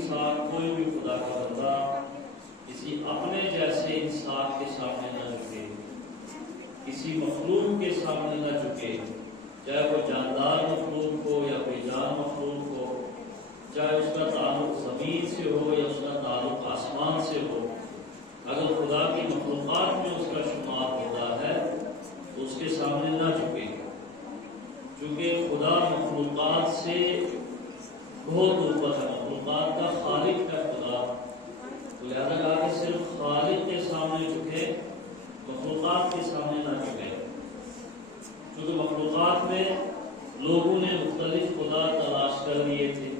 انسان کوئی بھی خدا کا بندہ کسی اپنے جیسے انسان کے سامنے نہ جھکے، کسی مخلوق کے سامنے نہ جھکے، چاہے وہ جاندار مخلوق ہو یا بے جان مخلوق ہو، چاہے اس کا تعلق زمین سے ہو یا اس کا تعلق آسمان سے ہو۔ اگر خدا کی مخلوقات میں اس کا شمار ہوتا ہے تو اس کے سامنے نہ جھکے، چونکہ خدا مخلوقات سے بہت اوپر ہے، مخلوقات کا خالق ہے خدا، تو لہذا کہا کہ صرف خالق کے سامنے جھکے، مخلوقات کے سامنے نہ جھکے۔ چونکہ مخلوقات میں لوگوں نے مختلف خدا تلاش کر لیے تھے،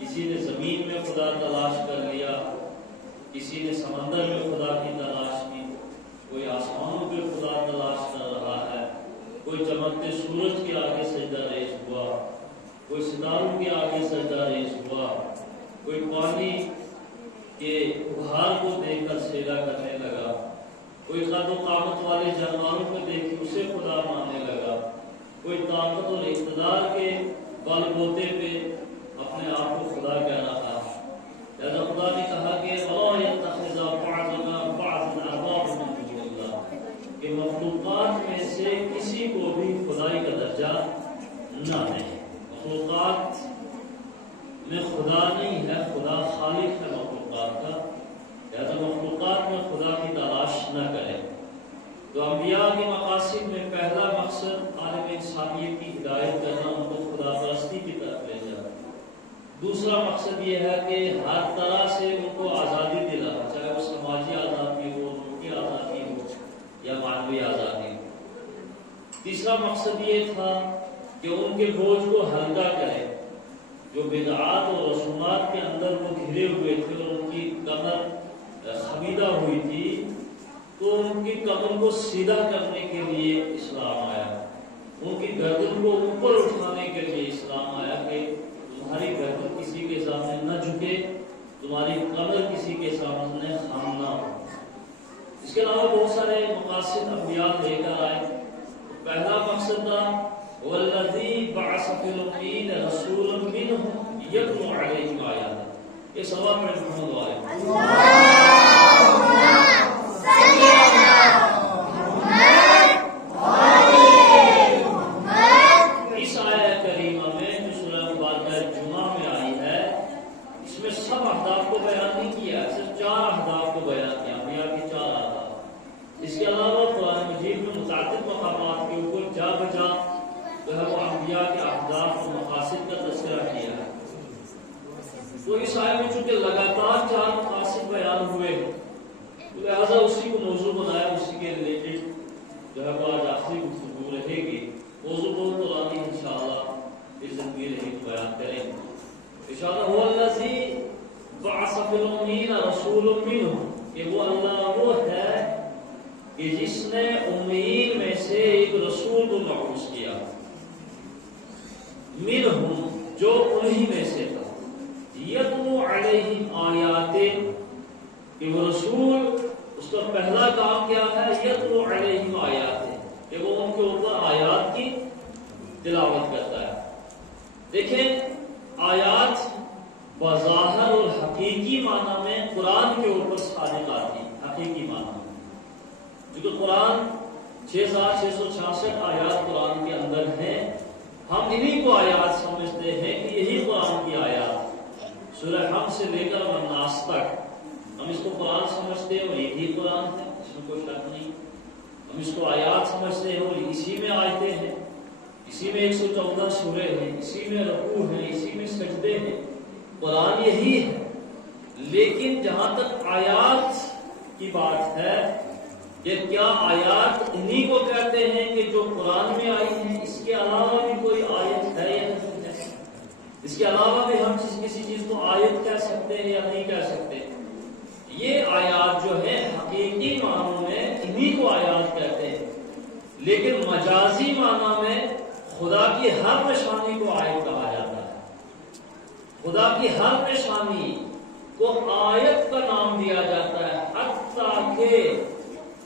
کسی نے زمین میں خدا تلاش کر لیا، کسی نے سمندر میں خدا کی تلاش کی، کوئی آسمانوں پہ خدا تلاش کر رہا ہے، کوئی چمکتے سورج کے آگے سجدہ ریز ہوا، کوئی ستاروں کے آگے سجدہ ریز ہوا، کوئی پانی کے ابھار کو دیکھ کر سجدہ کرنے لگا، کوئی قد و قامت والے جانوروں کو دیکھ کے اسے خدا ماننے لگا، کوئی طاقت اور اقتدار کے بل بوتے پہ اپنے آپ کو خدا کہہ رہا۔ لہذا خدا نے کہا کہ کہ مخلوقات میں سے کسی کو بھی خدائی کا درجہ نہ دیں۔ مخلوقات میں خدا نہیں ہے، خدا خالق ہے مخلوقات کا، لہذا مخلوقات میں خدا کی تلاش نہ کریں۔ تو انبیاء کے مقاصد میں پہلا مقصد عالم انسانیت کی ہدایت کرنا، ان کو خدا پرستی کی طرف لے جانا۔ دوسرا مقصد یہ ہے کہ ہر طرح سے ان کو آزادی دلانا، چاہے وہ سماجی آزادی ہو، ملکی آزادی ہو یا معنوی آزادی ہو۔ تیسرا مقصد یہ تھا کہ ان کے بوجھ کو ہلکا کرے، جو بدعات اور رسومات کے اندر وہ گھرے ہوئے تھے اور ان کی کمر خمیدہ ہوئی تھی، تو ان کی کمر کو سیدھا کرنے کے لیے اسلام آیا، ان کی گردن کو اوپر اٹھانے کے لیے اسلام آیا کہ تمہاری گردن کسی کے سامنے نہ جھکے، تمہاری کمر کسی کے سامنے خم نہ ہو۔ اس کے علاوہ بہت سارے مقاصد انبیاء لے کر آئے۔ پہلا مقصد تھا والذی بعث فی الامین رسولا منہم یتلو علیہم آیاتہ۔ یہ سوا میں محمد والے اس آیہ کریمہ میں جو سورہ مبارکہ جمعہ میں آئی ہے، اس میں سب اہداف کو بیان نہیں کیا، صرف 4 اہداف کو بیان کیا، انبیاء کے 4 اہداف۔ اس کے علاوہ قرآن مجید میں متعدد مقامات کے اوپر جا بجا جو ہے وہ انبیاء کے اہداف اور مقاصد کا تذکرہ کیا ہے۔ تو اس آیہ میں چونکہ لگاتار 4 مقاصد بیان ہوئے ہیں، لہذا اسی کو موضوع بنایا، اسی کے ریلیٹڈ جو ہے وہ آج آخری گفتگو رہے گی۔ موضوع بہت قرآنی انشاءاللہ اس زندگی رہی بیان کریں گے انشاءاللہ۔ هو الذی بعث فی الامین رسولا منہم، کہ وہ اللہ وہ ہے کہ جس نے امین میں سے ایک رسول کو مبعوث کیا، منہم جو انہی میں سے تھا، یتلو علیہم آیات، کہ وہ رسول اس کا پہلا کام کیا ہے، یتلو علیہم آیات، کہ وہ ان کے اوپر آیات کی تلاوت کرتا ہے۔ دیکھیں آیات بظاہر اور حقیقی معنی میں قرآن کے اوپر صادق آتی، حقیقی معنی میں، کیونکہ قرآن 6666 آیات قرآن کے اندر ہیں، ہم انہی کو آیات سمجھتے ہیں کہ یہی قرآن کی آیات، سورہ حم سے لے کر والناس تک ہم اس کو قرآن سمجھتے ہیں اور یہی قرآن ہے، اس میں کوئی شک نہیں۔ ہم اس کو آیات سمجھتے ہیں اور اسی میں آیتیں ہیں، اسی میں 114 سورے ہیں، اسی میں رکوع ہیں، اسی میں سجدے ہیں، قرآن یہی ہے۔ لیکن جہاں تک آیات کی بات ہے کہ کیا آیات انہی کو کہتے ہیں کہ جو قرآن میں آئی ہیں، اس کے علاوہ بھی کوئی آیت ہے یا نہیں ہے؟ اس کے علاوہ بھی ہم کسی چیز کو آیت کہہ سکتے ہیں یا نہیں کہہ سکتے؟ یہ آیات جو ہے حقیقی معنوں میں انہی کو آیات کہتے ہیں، لیکن مجازی معنی میں خدا کی ہر نشانی کو آیت کہا جاتا ہے۔ خدا کی ہر نشانی کو آیت کا نام دیا جاتا ہے، حتیٰ کہ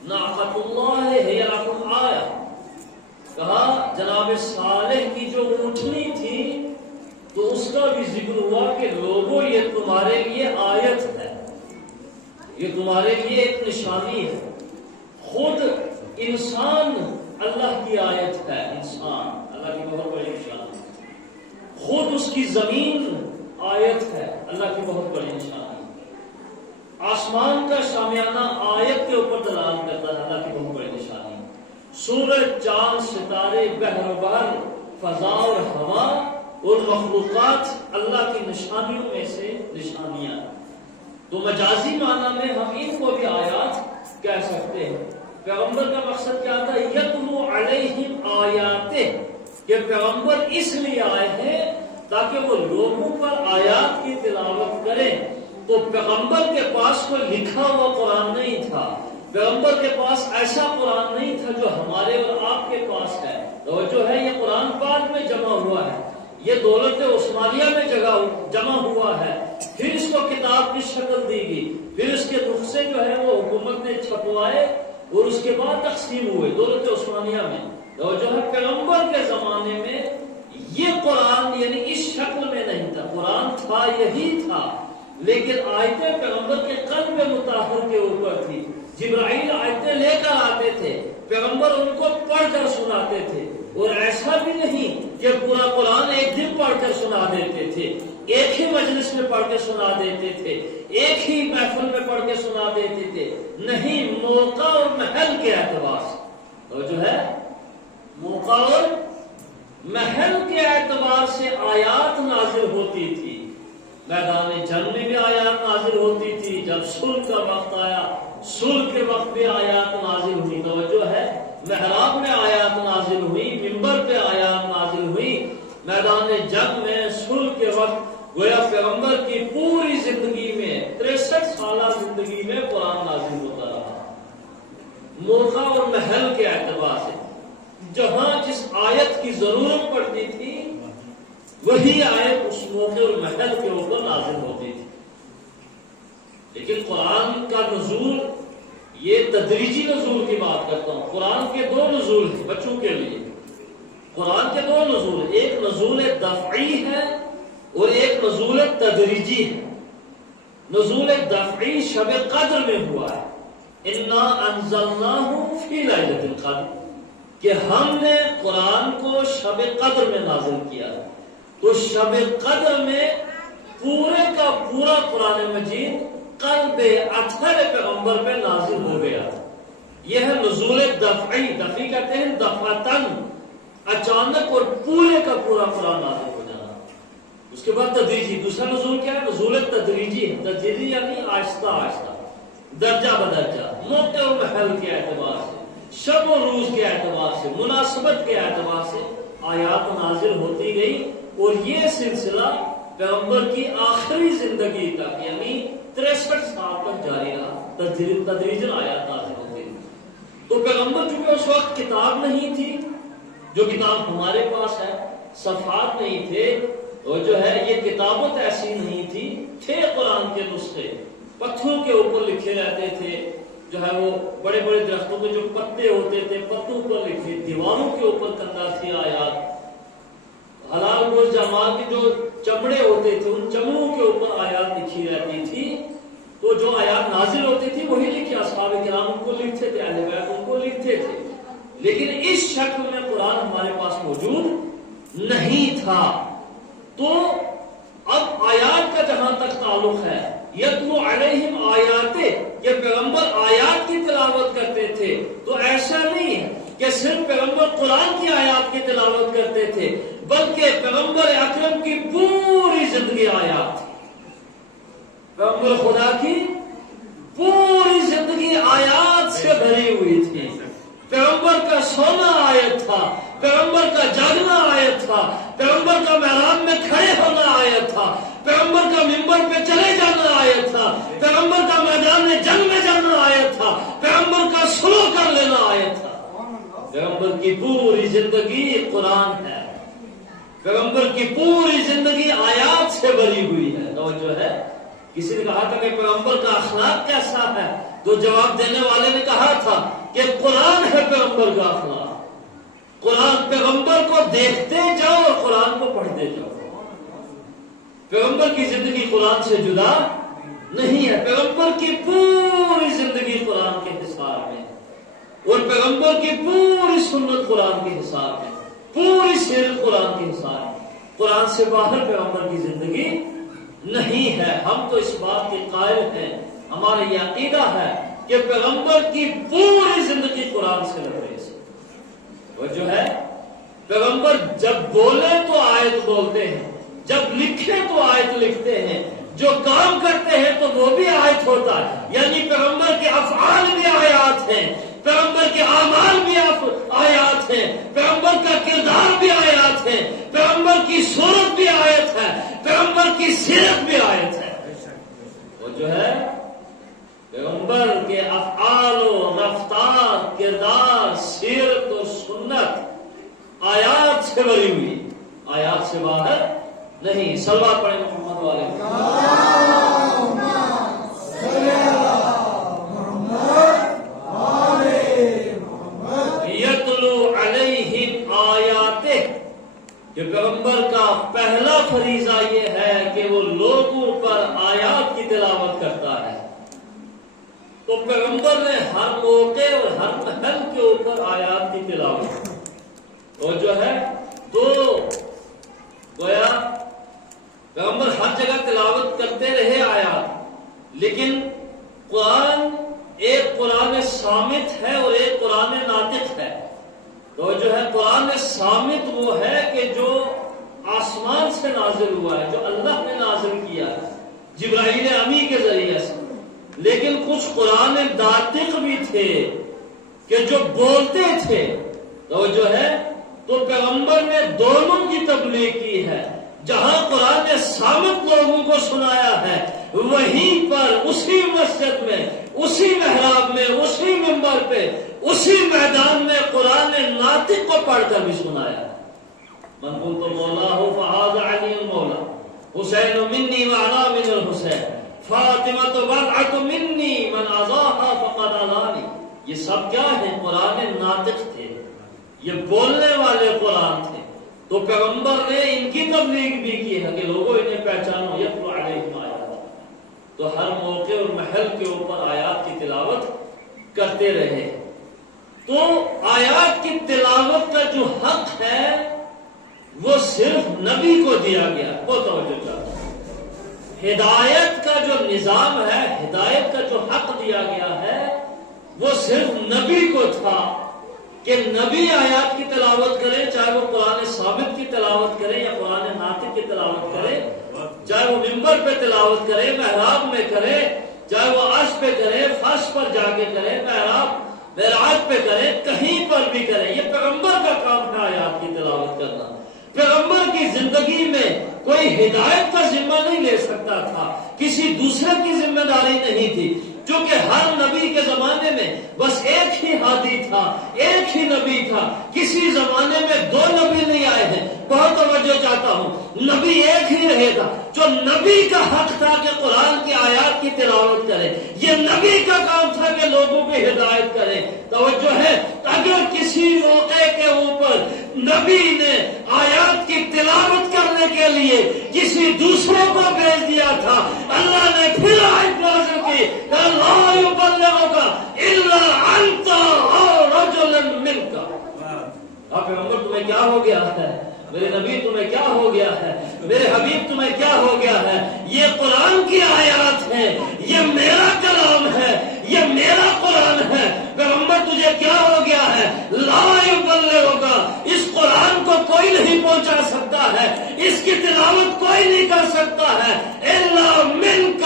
ناقۃ اللہ ہی لکم آیہ، کہا جناب صالح کی جو اونٹنی تھی تو اس اس کا بھی ذکر ہوا کہ لوگوں یہ تمہارے لیے آیت ہے، یہ تمہارے لیے ایک نشانی ہے. خود انسان اللہ کی آیت ہے، انسان اللہ کی بہت بڑی نشانی ہے. خود اس کی زمین آیت ہے، اللہ کی بہت بڑی نشانی. آسمان کا شامیانہ آیت کے اوپر دلالت کرتا ہے، اللہ کی بہت بڑی نشانی. سورج، چاند، ستارے، بحر و بحر، فضا اور ہوا اور مخلوقات اللہ کی نشانیوں میں سے نشانیاں. تو مجازی معنی میں ہم ان کو بھی آیات کہہ سکتے ہیں. پیغمبر کا مقصد کیا تھا؟ یتلو علیہم آیاتہ، کہ پیغمبر اس لیے آئے ہیں تاکہ وہ لوگوں پر آیات کی تلاوت کریں. تو پیغمبر کے پاس کوئی لکھا ہوا قرآن نہیں تھا، پیغمبر کے پاس ایسا قرآن نہیں تھا جو ہمارے اور آپ کے پاس ہے. جو ہے یہ قرآن پاک میں جمع ہوا ہے، یہ دولت عثمانیہ میں جمع ہوا ہے، پھر اس کو کتاب کی شکل دی گئی، پھر اس کے نسخے جو ہے وہ حکومت نے چھپوائے اور اس کے بعد تقسیم ہوئے دولت عثمانیہ میں. جو ہے پیغمبر کے زمانے میں یہ قرآن یعنی اس شکل میں نہیں تھا. قرآن تھا، یہی تھا، لیکن آیتیں پیغمبر کے قلب مطہر کے اوپر تھی. جبرائیل آیتیں لے کر آتے تھے، پیغمبر ان کو پڑھ کر سناتے تھے. اور ایسا بھی نہیں کہ پورا قرآن ایک دن پڑھ کر سنا دیتے تھے، ایک ہی مجلس میں پڑھ کے سنا دیتے تھے، ایک ہی محفل میں پڑھ کے سنا دیتے تھے. نہیں، موقع اور محل کے اعتبار سے، اور جو ہے موقع اور محل کے اعتبار سے آیات نازل ہوتی تھی. میدان جنگ میں بھی آیات نازل ہوتی تھی، جب صلح کا وقت آیا صلح کے وقت بھی آیات نازل ہوئی. توجہ ہے، محراب میں آیات نازل ہوئی، منبر پہ آیات نازل ہوئی. میدان جنگ میں صلح کے وقت گویا پیغمبر کی پوری زندگی میں 63 سالہ زندگی میں قرآن نازل ہوتا رہا. موقع اور محل کے اعتبار سے جہاں جس آیت کی ضرورت پڑتی تھی وہی آیت اس موقع اور محل کے اوپر نازل ہوتی تھی. لیکن قرآن کا نزول، یہ تدریجی نزول کی بات کرتا ہوں. قرآن کے دو نزول ہیں بچوں کے لیے. قرآن کے دو نزول ہیں، ایک نزول دفعی ہے اور ایک نزول تدریجی ہے. نزول دفعی شب قدر میں ہوا ہے، انا انزلناہ فی لیلۃ القدر، کہ ہم نے قرآن کو شب قدر میں نازل کیا ہے. تو شب قدر میں پورے کا پورا قرآن مجید قلب اطہر پیغمبر پہ نازل ہو گیا. یہ ہے نزول دفعی. دفعی کہتے ہیں دفعتن، اچانک اور پورے کا پورا قرآن نازل ہو جانا. اس کے بعد تدریجی. دوسرا نزول کیا ہے؟ نزول تدریجی ہے. تدریجی یعنی آہستہ آہستہ، درجہ بدرجہ، موقع و محل کے اعتبار سے، شب و روز کے اعتبار سے، مناسبت کے اعتبار سے آیات نازل ہوتی گئی. اور یہ سلسلہ پیغمبر کی آخری زندگی تک یعنی 63 سال تک جاری رہا. تدریجاً آیات نازل ہوتی. تو پیغمبر چونکہ اس وقت کتاب نہیں تھی، جو کتاب ہمارے پاس ہے، صفحات نہیں تھے، اور جو ہے یہ کتابت ایسی نہیں تھی. تھے قرآن کے نسخے، پتھروں کے اوپر لکھے رہتے تھے. جو ہے وہ بڑے بڑے درختوں کے جو پتے ہوتے تھے پتوں پر لکھے، دیواروں کے اوپر کندہ تھی آیات. حلال گوشت جمال کے جو چمڑے ہوتے تھے ان چمڑوں کے اوپر آیات لکھی رہتی تھی. تو جو آیات نازل ہوتی تھی وہی لکھی، اصحاب کرام ان کو لکھتے تھے، اہل بیت ان کو لکھتے تھے. لیکن اس شکل میں قرآن ہمارے پاس موجود نہیں تھا. تو اب آیات کا جہاں تک تعلق ہے، یتلو علیہم آیاتہ، یہ پیغمبر آیات کی تلاوت کرتے تھے. تو ایسا نہیں ہے کہ صرف پیغمبر قرآن کی آیات کی تلاوت کرتے تھے، بلکہ پیغمبر اکرم کی پوری زندگی آیات تھی. پیغمبر خدا کی پوری زندگی آیات سے بھری ہوئی تھی. پیغمبر کا سونا آیت تھا، پیغمبر کا جاگنا آیت تھا، پیغمبر کا محراب میں کھڑے ہونا آیت تھا، پیغمبر کا منبر پہ چلے جانا آیت تھا، پیغمبر کا میدان جنگ میں جانا آیت تھا، پیغمبر کا سلوک کر لینا آیت تھا. پیغمبر کی پوری زندگی قرآن ہے، پیغمبر کی پوری زندگی آیات سے بھری ہوئی ہے. توجہ ہے. کسی نے کہا تھا کہ پیغمبر کا اخلاق کیسا ہے، تو جواب دینے والے نے کہا تھا کہ قرآن ہے پیغمبر کا اخلاق. قرآن، پیغمبر کو دیکھتے جاؤ اور قرآن کو پڑھتے جاؤ. پیغمبر کی زندگی قرآن سے جدا نہیں ہے. پیغمبر کی پوری زندگی قرآن کے حساب میں، اور پیغمبر کی پوری سنت قرآن کے حساب میں، پوری سیرت قرآن کے حساب میں. قرآن سے باہر پیغمبر کی زندگی نہیں ہے. ہم تو اس بات کے قائل ہیں، ہمارا یہ عقیدہ ہے کہ پیغمبر کی پوری زندگی قرآن سے لبریز ہے. وہ جو ہے پیغمبر جب بولے تو آیت بولتے ہیں، جب لکھے تو آیت لکھتے ہیں، جو کام کرتے ہیں تو وہ بھی آیت ہوتا ہے. یعنی پیغمبر کے افعال بھی آیات ہیں، پیغمبر کے اعمال بھی آیات ہیں، پیغمبر کا کردار بھی آیات ہے، پیغمبر کی صورت بھی آیت ہے، پیغمبر کی سیرت بھی آیت ہے. وہ جو ہے پیغمبر کے افعال و رفتار، کردار، سیرت و سنت آیات سے بھری ہوئی، آیات سے باہر نہیں. صلوات پڑھیں محمد والے. یتلو علیہم آیاتہ، کہ پیغمبر کا پہلا فریضہ یہ ہے کہ وہ لوگوں پر آیات کی تلاوت کرتا ہے. تو پیغمبر نے ہر موقع اور ہر محل کے اوپر آیات کی تلاوت، اور جو ہے دو گویا پیغمبر ہر جگہ تلاوت کرتے رہے آیات، لیکن قرآن ایک قرآن صامت ہے اور ایک قرآن ناطق ہے. تو جو ہے قرآن صامت وہ ہے کہ جو آسمان سے نازل ہوا ہے، جو اللہ نے نازل کیا ہے جبرائیل امی کے ذریعے سے. لیکن کچھ قرآن ناطق بھی تھے کہ جو بولتے تھے. تو جو ہے تو پیغمبر نے دونوں کی تبلیغ کی ہے. جہاں قرآن صامت لوگوں کو سنایا ہے، وہیں پر اسی مسجد میں، اسی محراب میں، اسی منبر پہ، اسی میدان میں قرآن ناطق کو پڑھ کر بھی سنایا. من کنت مولا فہذا علی المولا، حسین منی وعلا من الحسین، فاطمہ بضعۃ منی من اضاحا فقد اضانی. یہ سب کیا ہے؟ قرآن ناطق تھے، یہ بولنے والے قرآن تھے. تو پیغمبر نے ان کی تبلیغ بھی کی ہے کہ لوگوں انہیں پہچانو. یتلو علیہم آیات، تو ہر موقع اور محل کے اوپر آیات کی تلاوت کرتے رہے. تو آیات کی تلاوت کا جو حق ہے وہ صرف نبی کو دیا گیا. وہ توجہ چاہتا ہوں. ہدایت کا جو نظام ہے، ہدایت کا جو حق دیا گیا ہے وہ صرف نبی کو تھا کہ نبی آیات کی تلاوت کرے، چاہے وہ قرآن ثابت کی تلاوت کرے یا قرآن ناطق کی تلاوت کرے، چاہے وہ منبر پہ تلاوت کرے، محراب میں کرے، چاہے وہ عرش پہ کرے، فرش پر جا کے کرے، معراج پہ کرے، کہیں پر بھی کرے. یہ پیغمبر کا کام ہے آیات کی تلاوت کرنا. پیغمبر کی زندگی میں کوئی ہدایت کا ذمہ نہیں لے سکتا تھا، کسی دوسرے کی ذمہ داری نہیں تھی، کیونکہ ہر نبی کے زمانے میں بس ایک ہی ہادی تھا، ایک ہی نبی تھا. کسی زمانے میں دو نبی نہیں آئے ہیں. بہت توجہ چاہتا ہوں، نبی ایک ہی رہے گا. جو نبی کا حق تھا کہ قرآن کی آیات کی تلاوت کرے، یہ نبی کا کام تھا کہ لوگوں کی ہدایت کرے. توجہ ہے، اگر کسی موقع کے اوپر نبی نے آیات کی تلاوت کرنے کے لیے کسی دوسرے کو بھیج دیا تھا، اللہ نے پھر آیت نازل کی، لا یبلغک الا انت او رجل منک. پیغمبر تمہیں کیا ہو گیا ہے؟ میرے نبی تمہیں کیا ہو گیا ہے؟ میرے حبیب تمہیں کیا ہو گیا ہے؟ یہ قرآن کی آیات ہے، یہ میرا کلام ہے، یہ میرا قرآن ہے. پیغمبر تجھے کیا ہو گیا ہے؟ لا یبلغک، اس قرآن کو کوئی نہیں پہنچا سکتا ہے، اس کی تلاوت کوئی نہیں کر سکتا ہے. الا منک،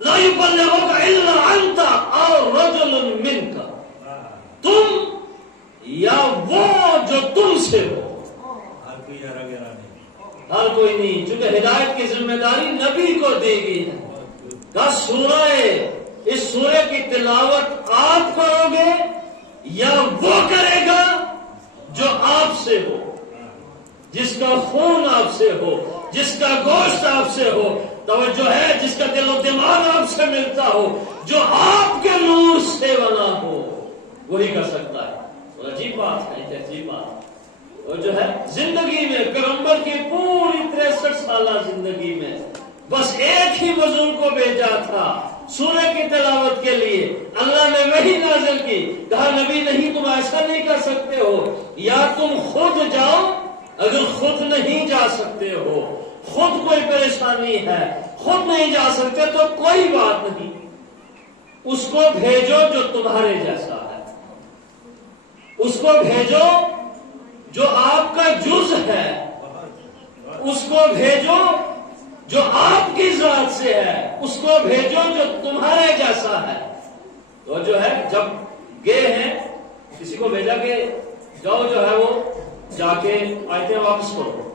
لا یبلغک الا انت او رجل منک، تم یا وہ جو تم سے ہو. ہر کوئی نہیں، چونکہ ہدایت کی ذمہ داری نبی کو دی گئی ہے. اس سورہ کی تلاوت آپ کرو گے یا وہ کرے گا جو آپ سے ہو، جس کا خون آپ سے ہو، جس کا گوشت آپ سے ہو. توجہ ہے، جس کا دل و دماغ آپ سے ملتا ہو، جو آپ کے نور سے بنا ہو، وہی کر سکتا ہے. اور عجیب بات ہے، عجیب بات. اور جو ہے زندگی میں پیغمبر کی پوری 63 سال سالہ زندگی میں بس ایک ہی بزرگ کو بھیجا تھا سورہ کی تلاوت کے لیے، اللہ نے وحی نازل کی، کہا نبی نہیں تم ایسا نہیں کر سکتے ہو، یا تم خود جاؤ، اگر خود نہیں جا سکتے ہو، خود کوئی پریشانی ہے، خود نہیں جا سکتے تو کوئی بات نہیں، اس کو بھیجو جو تمہارے جیسا ہے، اس کو بھیجو جو آپ کا جز ہے، اس کو بھیجو جو آپ کی ذات سے ہے، اس کو بھیجو جو تمہارے جیسا ہے۔ تو جو ہے جب گئے ہیں کسی کو بھیجا کہ جاؤ جو ہے وہ جا کے آیتیں واپس کرو،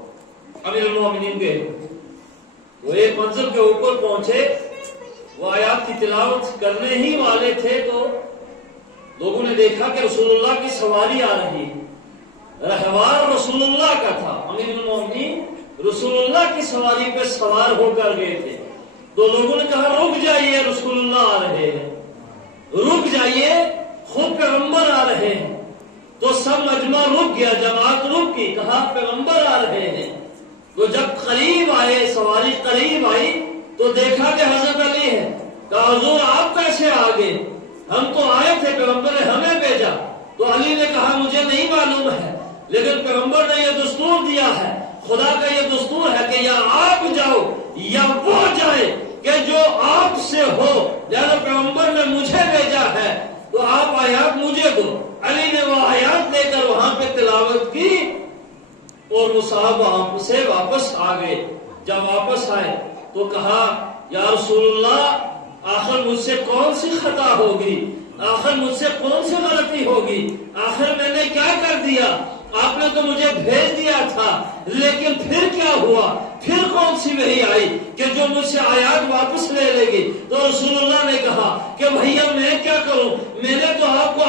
امیر المومنین گئے، وہ ایک منزل کے اوپر پہنچے، وہ آیات کی تلاوت کرنے ہی والے تھے تو لوگوں نے دیکھا کہ رسول اللہ کی سواری آ رہی، رہوار رسول اللہ کا تھا، امیر المومنین رسول اللہ کی سواری پہ سوار ہو کر گئے تھے، تو لوگوں نے کہا رک جائیے رسول اللہ آ رہے ہیں، رک جائیے خود پیغمبر آ رہے ہیں، تو سب مجمع رک گیا، جماعت رک گئی، کہا پیغمبر آ رہے ہیں، تو جب قریب آئے، سواری قریب آئی تو دیکھا کہ حضرت علی ہے، کہا حضور آپ کیسے آ گئے، ہم تو آئے تھے، پیغمبر نے ہمیں بھیجا، تو علی نے کہا مجھے نہیں معلوم ہے، لیکن پیغمبر نے یہ دستور دیا ہے، خدا کا یہ دستور ہے کہ یا آپ جاؤ یا وہ جائے کہ جو آپ سے ہو، لہذا پیغمبر نے مجھے بھیجا ہے تو آپ آیات مجھے دو۔ علی نے وہ آیات لے کر وہاں پہ تلاوت کی اور وہ صاحب وہاں سے واپس آ گئے۔ جب واپس آئے تو کہا یا رسول اللہ آخر مجھ سے کون سی خطا ہوگی، آخر مجھ سے کون سی غلطی ہوگی، آخر میں نے کیا کر دیا، آپ نے تو مجھے بھیج دیا تھا، لیکن پھر کیا ہوا، پھر کون سی وحی آئی کہ جو مجھ سے آیات واپس لے لے گی۔ تو رسول اللہ نے کہا کہ بھیا میں کیا کروں، میں نے تو آپ کو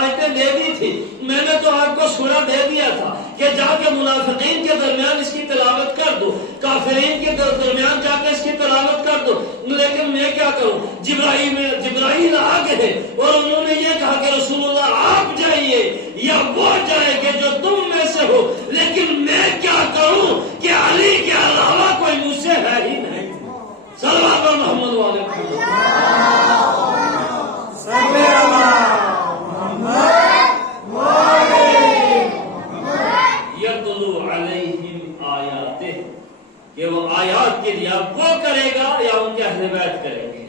آیتیں دے دی تھی، میں نے تو آپ کو سورہ دے دیا تھا کہ جا کے منافقین کے درمیان اس کی تلاوت کر دو، کافرین کے درمیان جا کے اس کی تلاوت کر دو، لیکن میں کیا کروں۔ جبرائیل آ گئے اور انہوں نے یہ کہا کہ رسول اللہ آپ جائیے یا وہ جائے کہ جو تم میں سے ہو، لیکن میں کیا کروں کہ علی کے علاوہ کوئی مجھ سے ہے ہی نہیں۔ صلوات محمد علیہ یتلو علیہم آیاتہ، کہ وہ آیات کے لیے وہ کرے گا یا ان کے اہل بیت کریں گے،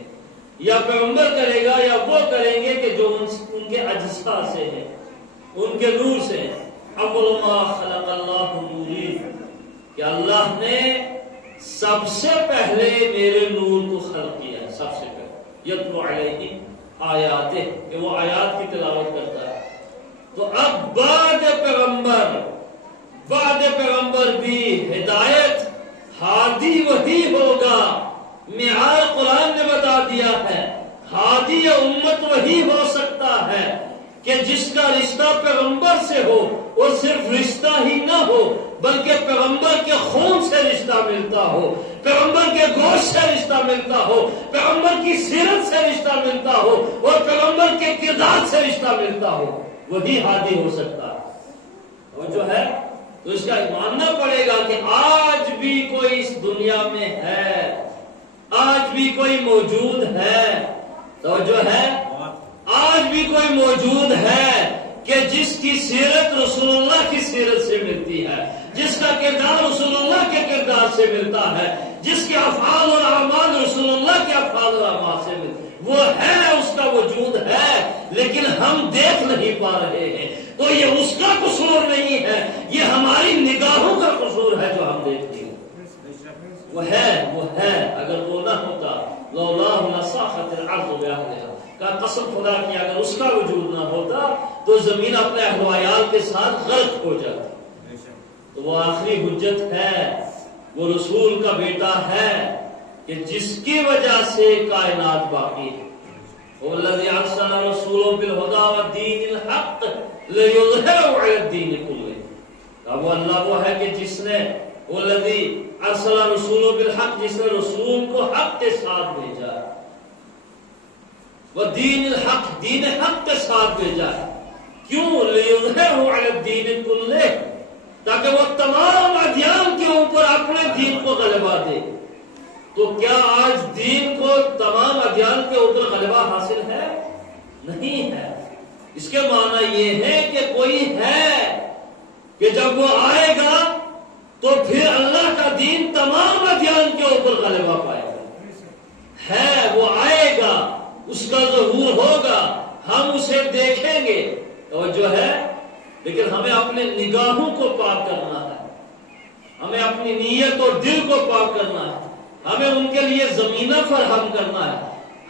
یا پیغمبر کرے گا یا وہ کریں گے کہ جو ان کے اجزاء سے ہے، ان کے نور سے ہے۔ اول ما خلق اللہ نوری، کہ اللہ نے سب سے پہلے میرے نور کو خلق کیا، سب سے پہلے یتلو علیہم آیاتہ، کہ وہ آیات کی تلاوت کرتا ہے۔ تو اب بعد پیغمبر بھی ہدایت ہادی وہی ہوگا، معیار قرآن نے بتا دیا ہے، ہادی امت وہی ہو سکتا ہے کہ جس کا رشتہ پیغمبر سے ہو، وہ صرف رشتہ ہی نہ ہو بلکہ پیغمبر کے خون سے رشتہ ملتا ہو، پیغمبر کے گوشت سے رشتہ ملتا ہو، پیغمبر کی سیرت سے رشتہ ملتا ہو اور پیغمبر کے کردار سے رشتہ ملتا ہو، وہی ہادی ہو سکتا ہے۔ اور جو ہے تو اس کا ماننا پڑے گا کہ آج بھی کوئی اس دنیا میں ہے، آج بھی کوئی موجود ہے، تو جو ہے آج بھی کوئی موجود ہے کہ جس کی سیرت رسول اللہ کی سیرت سے ملتی ہے، جس کا کردار رسول اللہ کے کردار سے ملتا ہے، جس کے افعال اور اعمال رسول اللہ کے افعال اور اعمال سے ملتے، وہ ہے، اس کا وجود ہے، لیکن ہم دیکھ نہیں پا رہے ہیں۔ تو یہ اس کا قصور نہیں ہے، یہ ہماری نگاہوں کا قصور ہے جو ہم دیکھتے ہیں۔ وہ ہے، اگر وہ نہ ہوتا لولا لصاخت الارض باہلها، کا قسم خدا کی اگر اس کا وجود نہ ہوتا تو زمین اپنے اہل و عیال کے ساتھ غرق ہو جاتی۔ تو وہ آخری حجت ہے، وہ رسول کا بیٹا ہے کہ جس کی وجہ سے کائنات باقی ہے۔ والذی ارسل رسولہ بالہدی والدین الحق لیظہرہ علی الدین کلہ، وہ اللہ وہ ہے کہ جس نے والذی ارسل رسولہ بالحق، جس نے رسول کو حق کے ساتھ بھیجا، والدین الحق، دین حق کے ساتھ بھیجا ہے۔ کیوں؟ لیظہرہ علی الدین کلہ، تاکہ وہ تمام ادیان کے اوپر اپنے دین کو غلبہ دے تو کیا آج دین کو تمام ادیان کے اوپر غلبہ حاصل ہے؟ نہیں ہے۔ اس کے معنی یہ ہے کہ کوئی ہے کہ جب وہ آئے گا تو پھر اللہ کا دین تمام ادیان کے اوپر غلبہ پائے گا۔ ہے، وہ آئے گا، اس کا ظہور ہوگا، ہم اسے دیکھیں گے اور جو ہے، لیکن ہمیں اپنے نگاہوں کو پاک کرنا ہے، ہمیں اپنی نیت اور دل کو پاک کرنا ہے، ہمیں ان کے لیے زمینہ فراہم کرنا ہے۔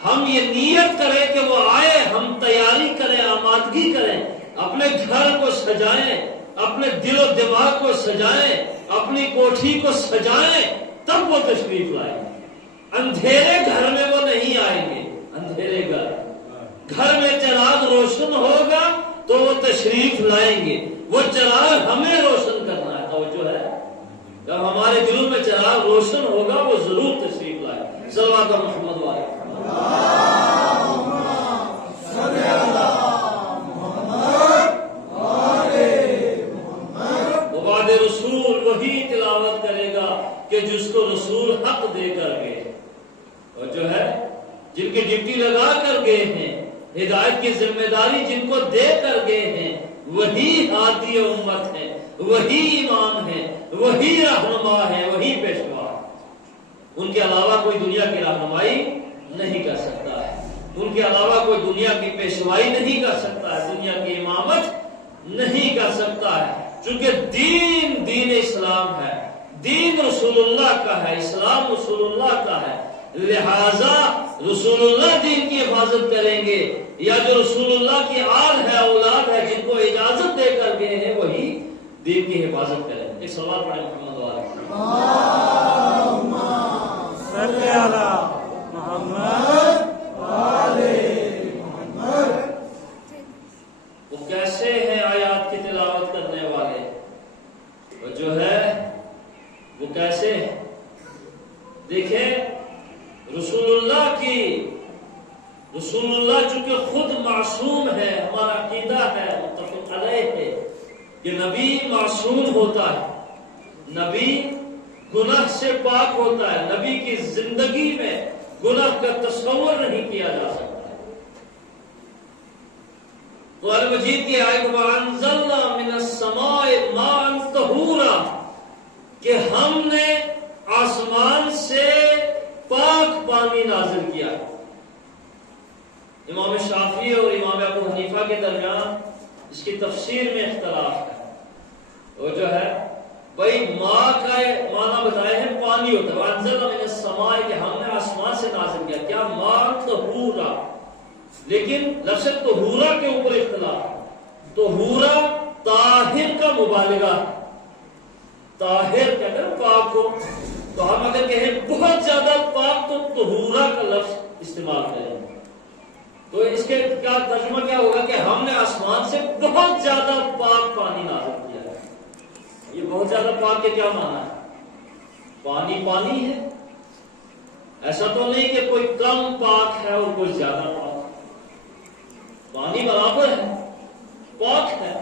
ہم یہ نیت کریں کہ وہ آئے، ہم تیاری کریں، آمادگی کریں، اپنے گھر کو سجائیں، اپنے دل و دماغ کو سجائیں، اپنی کوٹھی کو سجائیں، تب وہ تشریف لائیں گے۔ اندھیرے گھر میں وہ نہیں آئیں گے۔ اندھیرے گھر میں چراغ روشن ہوگا تو وہ تشریف لائیں گے۔ وہ چراغ ہمیں روشن کرنا ہے، توجہ ہے، جب ہمارے دلوں میں چراغ روشن ہوگا وہ ضرور تشریف لائے گا۔ صلوات محمد والے بعد رسول وہی تلاوت کرے گا کہ جس کو رسول حق دے کر گئے، اور جو ہے جن کی ڈپٹی لگا کر گئے ہیں، ہدایت کی ذمہ داری جن کو دے کر گئے ہیں، وہی ہادی امت ہے، وہی امام ہے، وہی رہنما ہے، وہی پیشوا۔ ان کے علاوہ کوئی دنیا کی رہنمائی نہیں کر سکتا ہے، ان کے علاوہ کوئی دنیا کی پیشوائی نہیں کر سکتا ہے، دنیا کی امامت نہیں کر سکتا ہے، چونکہ دین اسلام ہے، دین رسول اللہ کا ہے، اسلام رسول اللہ کا ہے، لہذا رسول اللہ دین کی حفاظت کریں گے، یا جو رسول اللہ کی آل ہے، اولاد ہے، جن کو اجازت دے کر گئے ہیں، وہی دین کی حفاظت کریں گے۔ ایک سوال پڑھیں محمد والے صلی علی محمد وہ کیسے ہیں آیات کی تلاوت کرنے والے، اور جو ہے وہ کیسے ہیں؟ دیکھیں رسول اللہ چونکہ خود معصوم ہے، ہمارا عقیدہ ہے، متفق علیہ ہے کہ نبی معصوم ہوتا ہے، نبی گناہ سے پاک ہوتا ہے، نبی کی زندگی میں گناہ کا تصور نہیں کیا جا سکتا ہے۔ قرآن مجید کی آیت وَأَنزَلْنَا مِنَ السَّمَاءِ مَاءً طَهُورًا کہ ہم نے آسمان سے پاک پانی نازل کیا۔ امام شافعی اور امام ابو حنیفہ کے درمیان اس کی تفسیر میں اختلاف ہے، وہ جو ہے بھائی ماء کا معنی بتائے ہیں پانی ہوتا ہے، وَأَنزَلْنَا مِنَ السَّمَاءِ کہ ہم نے آسمان سے نازل کیا، کیا ماء طہورا، لیکن لفظ طہورا کے اوپر اختلاف ہے۔ طہورا طاہر کا مبالغہ ہے، طاہر کہتے ہیں پاک کو، تو ہم اگر کہیں بہت زیادہ پاک تو طہورا کا لفظ استعمال کریں گے، تو اس کے کیا ترجمہ کیا ہوگا کہ ہم نے آسمان سے بہت زیادہ پاک پانی نازل کیا ہے۔ یہ بہت زیادہ پاک کے کیا معنی ہے؟ پانی پانی ہے، ایسا تو نہیں کہ کوئی کم پاک ہے اور کوئی زیادہ پاک ہے، پانی برابر ہے، پاک ہے،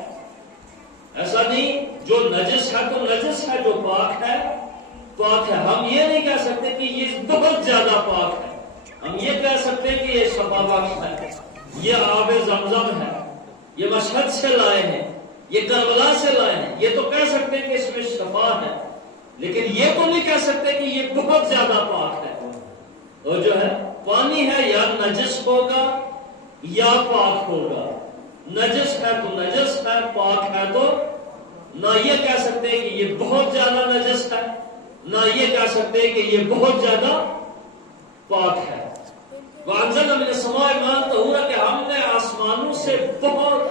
ایسا نہیں جو نجس ہے تو نجس ہے، جو پاک ہے پاک ہے۔ ہم یہ نہیں کہہ سکتے کہ یہ بہت زیادہ پاک ہے، ہم یہ کہہ سکتے ہیں کہ یہ شفا بخش ہے، یہ آب زمزم ہے، یہ مشہد سے لائے ہیں، یہ کربلا سے لائے ہیں، یہ تو کہہ سکتے ہیں کہ اس میں شفا ہے، لیکن یہ تو نہیں کہہ سکتے کہ یہ بہت زیادہ پاک ہے۔ اور جو ہے پانی ہے یا نجس ہوگا یا پاک ہوگا، نجس ہے تو نجس ہے، پاک ہے تو نہ یہ کہہ سکتے ہیں کہ یہ بہت زیادہ نجس ہے، نہ یہ کہہ سکتے ہیں کہ یہ بہت زیادہ پاک ہے۔ وَأَنزَلْنَا مِنَ السَّمَاءِ مَاءً طَهُورًا کہ ہم نے آسمانوں سے بہت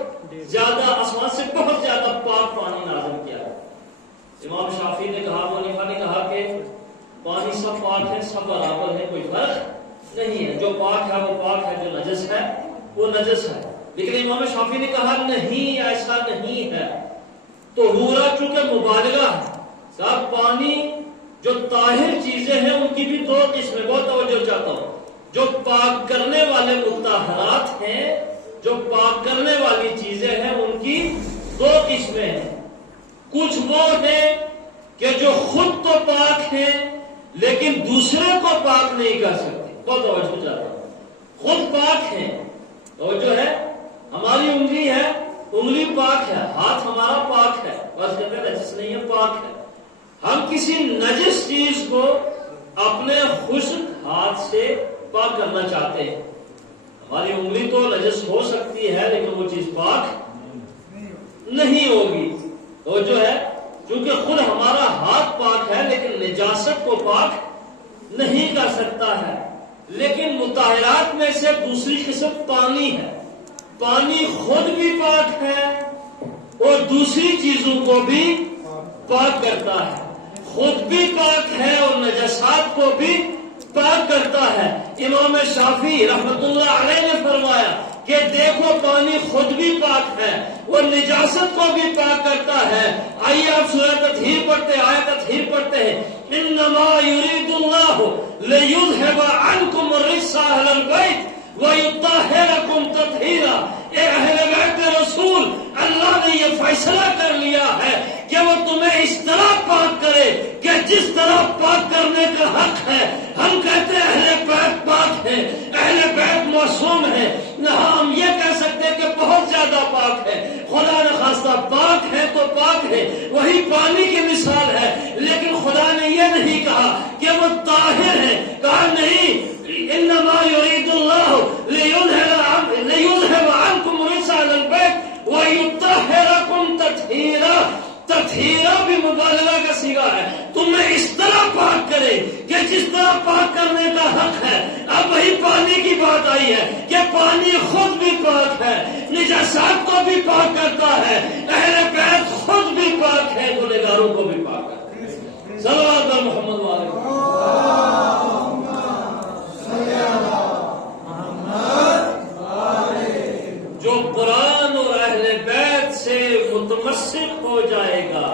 زیادہ، آسمان سے بہت زیادہ پاک پانی نازل کیا۔ امام شافعی نے کہا، ابو حنیفہ نے کہا کہ پانی سب پاک ہے، سب برابر ہے، کوئی فرق نہیں ہے، جو پاک ہے وہ پاک ہے، جو نجس ہے وہ نجس ہے۔ لیکن امام شافعی نے کہا نہیں، ایسا نہیں ہے، طہورا چونکہ مبالغہ ہے، صاحب پانی جو طاہر چیزیں ہیں ان کی بھی دو قسمیں، بہت توجہ چاہتا ہوں، جو پاک کرنے والے مطہرات ہیں، جو پاک کرنے والی چیزیں ہیں ان کی دو قسمیں ہیں، کچھ وہ ہیں کہ جو خود تو پاک ہیں لیکن دوسرے کو پاک نہیں کر سکتے. بہت توجہ چاہتا ہوں. خود پاک ہیں. اور جو ہے ہماری انگلی ہے، انگلی پاک ہے، ہاتھ ہمارا پاک ہے، بس کہتے ہیں نجس نہیں ہے، پاک ہے. ہم کسی نجس چیز کو اپنے خشک ہاتھ سے پاک کرنا چاہتے ہیں. ہماری انگلی تو نجس ہو سکتی ہے لیکن وہ چیز پاک نہیں ہوگی. تو جو ہے چونکہ خود ہمارا ہاتھ پاک ہے لیکن نجاست کو پاک نہیں کر سکتا ہے. لیکن مطہرات میں سے دوسری قسم پانی ہے. پانی خود بھی پاک ہے اور دوسری چیزوں کو بھی پاک کرتا ہے. خود بھی پاک ہے اور نجاسات کو بھی پاک کرتا ہے. امام شافعی رحمت اللہ علیہ نے فرمایا کہ دیکھو پانی خود بھی پاک ہے اور نجاست کو بھی پاک کرتا ہے. آئیے آپ سورہ تطہیر پڑھتے ہیں، آیت تطہیر پڑھتے ہیں. انما یرید اللہ لیذھب عنکم الرجس اہل البیت ویطہرکم تطہیرا. اے اہل بیت رسول، اللہ نے یہ فیصلہ کر لیا ہے کہ وہ تمہیں اس طرح پاک کرے کہ جس طرح پاک کرنے کا حق ہے. ہم کہتے ہیں اہل بیت پاک ہے، اہل بیت معصوم ہے. نہ ہم یہ کہہ سکتے کہ بہت زیادہ پاک ہے. خدا نے خواستہ پاک ہے تو پاک ہے، وہی پانی کی مثال ہے. لیکن خدا نے یہ نہیں کہا کہ وہ طاہر ہے، کہا نہیں. انما یرید اللہ لیذھب عنکم الرجس اہل البیت ویطہرکم تطہیرا. تطہیرا بھی مبالغہ کا صیغہ ہے. تمہیں اس طرح پاک کرے کہ جس طرح پاک کرنے کا حق ہے. اب وہی پانی کی بات آئی ہے کہ پانی خود بھی پاک ہے، نجاسات کو بھی پاک کرتا ہے. اہل بیت خود بھی پاک ہے، گنہگاروں کو بھی پاک کرتا ہے. صلوات علی محمد وعلیہ جو قرآن اور اہل بیت سے متمسک ہو جائے گا،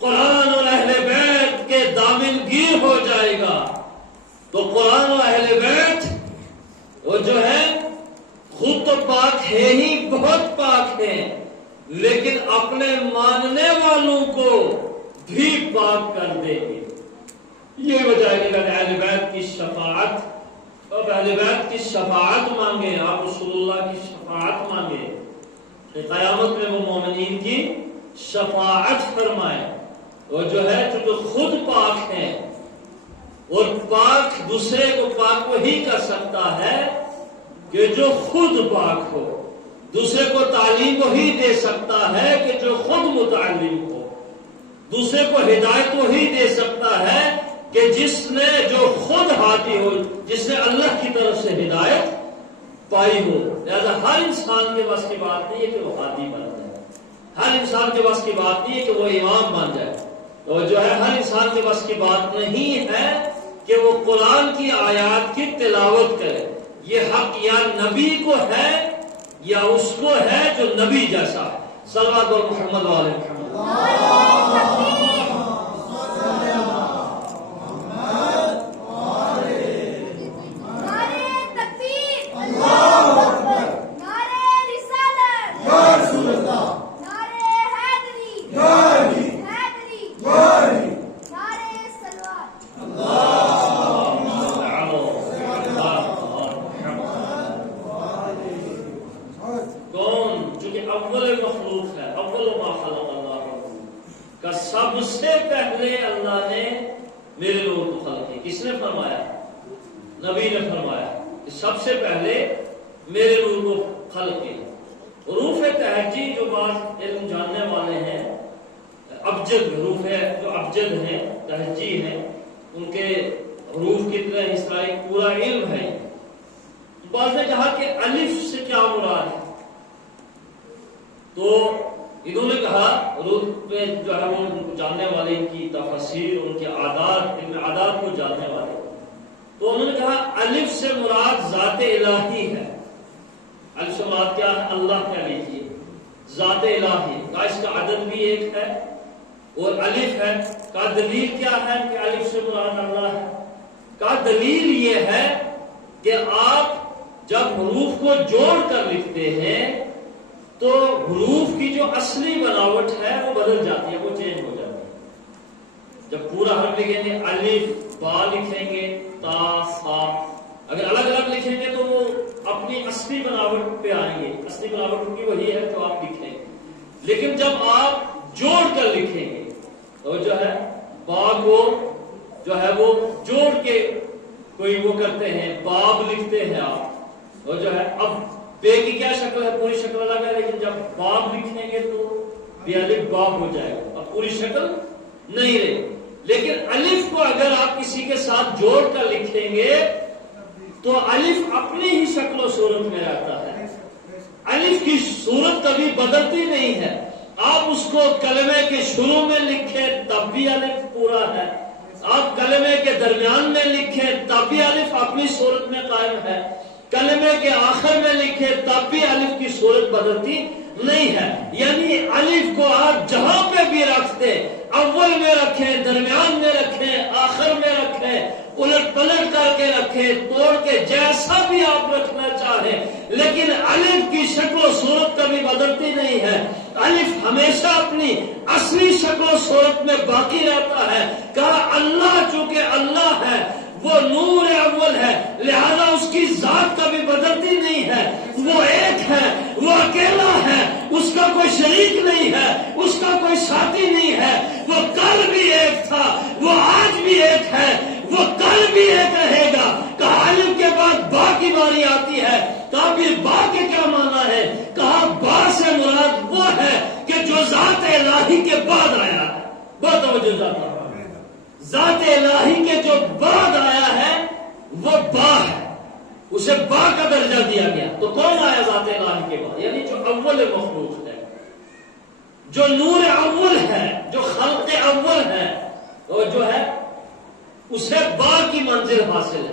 قرآن اور اہل بیت کے دامن گیر ہو جائے گا، تو قرآن اور اہل بیت وہ جو ہے خود تو پاک ہے ہی، بہت پاک ہے، لیکن اپنے ماننے والوں کو بھی پاک کر دے گی. یہ وجہ ہے کہ اہل بیت کی شفاعت، اب اہل بیت کی شفاعت مانگے، آپ رسول اللہ کی شفاعت مانگے کہ قیامت میں وہ مومنین کی شفاعت فرمائے. اور جو ہے چونکہ خود پاک ہے اور پاک دوسرے کو پاک وہی کر سکتا ہے کہ جو خود پاک ہو. دوسرے کو تعلیم وہی دے سکتا ہے کہ جو خود متعلم ہو. دوسرے کو ہدایت وہی دے سکتا ہے کہ جس نے جو خود ہادی ہو، جس نے اللہ کی طرف سے ہدایت پائی ہو. لہذا ہر انسان کے بس کی بات نہیں ہے کہ وہ ہادی بن جائے، ہر انسان کے بس کی بات نہیں ہے کہ وہ امام بن جائے. تو جو ہے ہر انسان کے بس کی بات نہیں ہے کہ وہ قرآن کی آیات کی تلاوت کرے. یہ حق یا نبی کو ہے یا اس کو ہے جو نبی جیسا ہے. صلوات اور محمد والے محمد. سب سے پہلے اللہ نے میرے نور کو خلق کیا. کس نے فرمایا؟ نبی نے فرمایا کہ سب سے پہلے میرے نور کو خلق کیا. حروف تہجی جو بعض علم جاننے والے ہیں، ابجد حروف ہے جو ابجد ہیں، تہجی ہیں، ان کے حروف کتنے ہیں اس کا ایک پورا علم ہے. بعض نے کہا کہ الف سے کیا مراد ہے، تو انہوں نے کہا حروف میں جو ہے وہ جاننے والے ان کی تفسیر، ان کے عادات کو جاننے والے، تو انہوں نے کہا الف سے مراد ذات الہی ہے. الف سے مراد کیا ہے؟ اللہ کہہ لیجیے، ذات الہی کا اس کا عدد بھی ایک ہے اور الف ہے. کا دلیل کیا ہے کہ الف سے مراد اللہ ہے؟ کا دلیل یہ ہے کہ آپ جب حروف کو جوڑ کر لکھتے ہیں تو حروف کی جو اصلی بناوٹ ہے وہ بدل جاتی ہے، وہ چینج ہو جاتی ہے. جب پورا حرف لکھیں گے الف با لکھیں گے تا سا، اگر الگ الگ لکھیں گے تو وہ اپنی اصلی بناوٹ پہ آئیں گے، اصلی بناوٹ ان کی وہی ہے جو آپ لکھیں گے. لیکن جب آپ جوڑ کر لکھیں گے تو جو ہے با کو جو ہے وہ جوڑ کے کوئی وہ کرتے ہیں، باب لکھتے ہیں آپ، اور جو ہے اب بے کی کیا شکل ہے، پوری شکل الگ ہے، لیکن جب باب لکھیں گے تو بے الف باب ہو جائے گا، اب پوری شکل نہیں رہے. لیکن الف کو اگر آپ کسی کے ساتھ جوڑ کر لکھیں گے تو الف اپنی ہی شکل و صورت میں رہتا ہے، الف کی صورت کبھی بدلتی نہیں ہے. آپ اس کو کلمے کے شروع میں لکھیں تب بھی الف پورا ہے، آپ کلمے کے درمیان میں لکھیں تب بھی الف اپنی صورت میں قائم ہے، کلمے کے آخر میں لکھیں تب بھی الف کی صورت بدلتی نہیں ہے. یعنی الف کو آپ جہاں پہ بھی رکھ دیں، اول میں رکھیں، درمیان میں رکھیں، آخر میں رکھیں، الٹ پلٹ کر کے رکھیں، توڑ کے جیسا بھی آپ رکھنا چاہیں، لیکن الف کی شکل و صورت کبھی بدلتی نہیں ہے. الف ہمیشہ اپنی اصلی شکل و صورت میں باقی رہتا ہے. کہا اللہ چونکہ اللہ ہے، وہ نور اول ہے، لہذا اس کی ذات کبھی بدلتی نہیں ہے، وہ ایک ہے، وہ اکیلا ہے، اس کا کوئی شریک نہیں ہے، اس کا کوئی ساتھی نہیں ہے. وہ کل بھی ایک تھا، وہ آج بھی ایک ہے، وہ کل بھی ایک رہے گا. کہا الف کے بعد با کی باری آتی ہے، کہا پھر با کے کیا معنی ہے؟ کہا با سے مراد وہ ہے کہ جو ذات الہی کے بعد آیا ہے. بہت توجہ ذات ذات الہی کے جو بعد آیا ہے وہ با ہے، اسے با کا درجہ دیا گیا. تو کون آیا ذات الہی کے بعد؟ یعنی جو اول مخلوق ہے، جو نور اول ہے، جو خلق اول ہے، وہ جو ہے اسے با کی منزل حاصل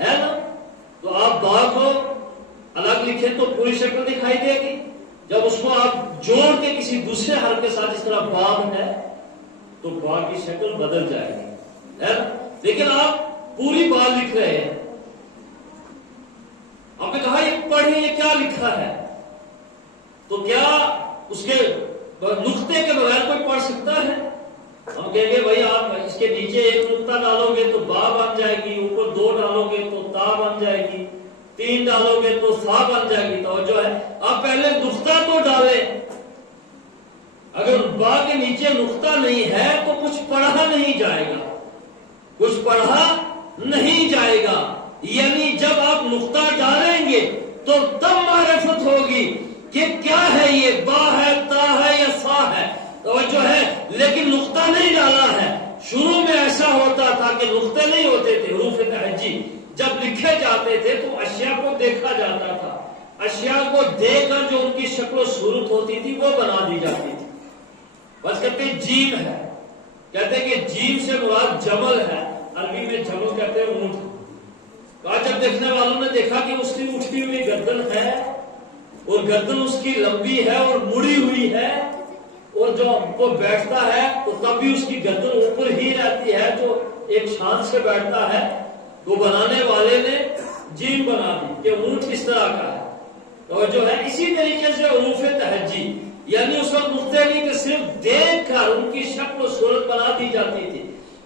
ہے نا. تو آپ با کو الگ لکھیں تو پوری شکل دکھائی دے گی، جب اس کو آپ جوڑ کے کسی دوسرے حرف کے ساتھ، اس طرح باب ہے تو با کی شکل بدل جائے گی، ہے نا. لیکن آپ پوری با لکھ رہے ہیں، آپ نے کہا یہ پڑھیں یہ کیا لکھا ہے، تو کیا اس کے نقطے کے بغیر کوئی پڑھ سکتا ہے؟ ہم کہیں گے بھائی آپ اس کے نیچے ایک نقطہ ڈالو گے تو با بن جائے گی، اوپر دو ڈالو گے تو تا بن جائے گی، تین ڈالو گے تو سا بن جائے گی. تو جو ہے آپ پہلے نقطہ تو ڈالیں، اگر با کے نیچے نقطہ نہیں ہے تو کچھ پڑھا نہیں جائے گا، کچھ پڑھا نہیں جائے گا. یعنی جب آپ نقطہ ڈالیں گے تو تب معرفت ہوگی کہ کیا ہے، یہ با ہے، تا ہے یا سا ہے. توجہ ہے. لیکن نقطہ نہیں ڈالا ہے. شروع میں ایسا ہوتا تھا کہ نقطے نہیں ہوتے تھے، حروف تہجی جب لکھے جاتے تھے تو اشیاء کو دیکھا جاتا تھا، اشیاء کو دیکھ کر جو ان کی شکل و صورت ہوتی تھی وہ بنا دی جاتی تھی. بس کہتے ہیں جیم ہے، کہتے ہیں کہ جیم سے مراد جمل ہے، عربی میں جمل کہتے ہیں اونٹ. کہا جب دیکھنے والوں نے دیکھا کہ اس کی اٹھتی ہوئی گردن ہے اور گردن اس کی لمبی ہے اور مڑی ہوئی ہے، اور جو وہ بیٹھتا ہے تو تب بھی اس کی گردن اوپر ہی رہتی ہے، جو ایک شان سے بیٹھتا ہے، وہ بنانے والے نے جیم بنا دی کہ اونٹ اس طرح کا ہے. تو جو ہے اسی طریقے سے حروف تہجی، یعنی اس وقت نقطے نہیں کہ صرف دیکھ کر ان کی شکل و صورت بنا دی جاتی تھی.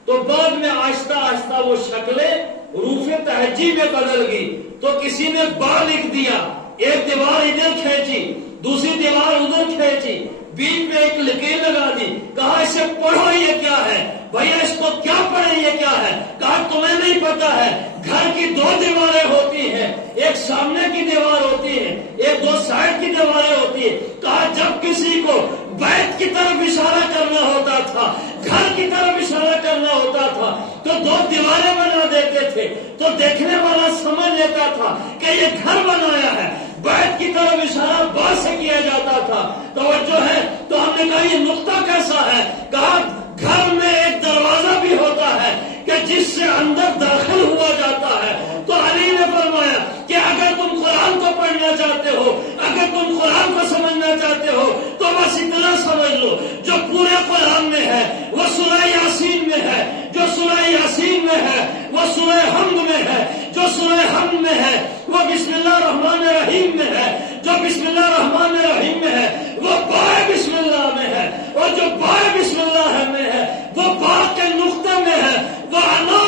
تو بعد میں آہستہ آہستہ وہ شکلیں حروف تہجی میں بدل گئی. تو کسی نے با لکھ دیا، ایک دیوار ادھر کھینچی، دوسری دیوار ادھر کھینچی، بیچ میں ایک لکیر لگا دی. کہا اسے پڑھو یہ کیا ہے؟ بھیا اس کو کیا پڑھیں یہ کیا ہے؟ کہا تمہیں نہیں پتا ہے، گھر کی دو دیواریں ہوتی ہیں، ایک سامنے کی دیوار ہوتی ہے، ایک دو سائڈ کی دیواریں ہوتی ہے. کہا جب کسی کو بیت کی طرف اشارہ کرنا ہوتا تھا، گھر کی طرف اشارہ کرنا ہوتا تھا تو دو دیواریں بنا دیتے تھے، تو دیکھنے والا سمجھ لیتا تھا کہ یہ گھر بنایا ہے. بیت کی طرف اشارہ با سے کیا جاتا تھا. توجہ ہے. تو ہم نے کہا یہ نقطہ کیسا ہے؟ کہا گھر میں ایک دروازہ بھی ہوتا ہے کہ جس سے اندر داخل ہوا جاتا ہے. تو علی نے فرمایا کہ اگر تم قرآن کو پڑھنا چاہتے ہو، اگر تم قرآن کو سمجھنا چاہتے ہو تو بس اتنا سمجھ لو جو پورے قرآن میں ہے وہ سورہ یاسین میں ہے، جو سورہ یاسین میں ہے وہ سورہ حمد میں ہے، جو سورہ حمد میں ہے وہ بسم اللہ الرحمن الرحیم میں ہے، جو بسم اللہ الرحمن الرحیم میں ہے وہ بائے بسم اللہ میں ہے، اور جو بائے بسم اللہ میں ہے وہ با کے نقطے میں ہے، وہ انا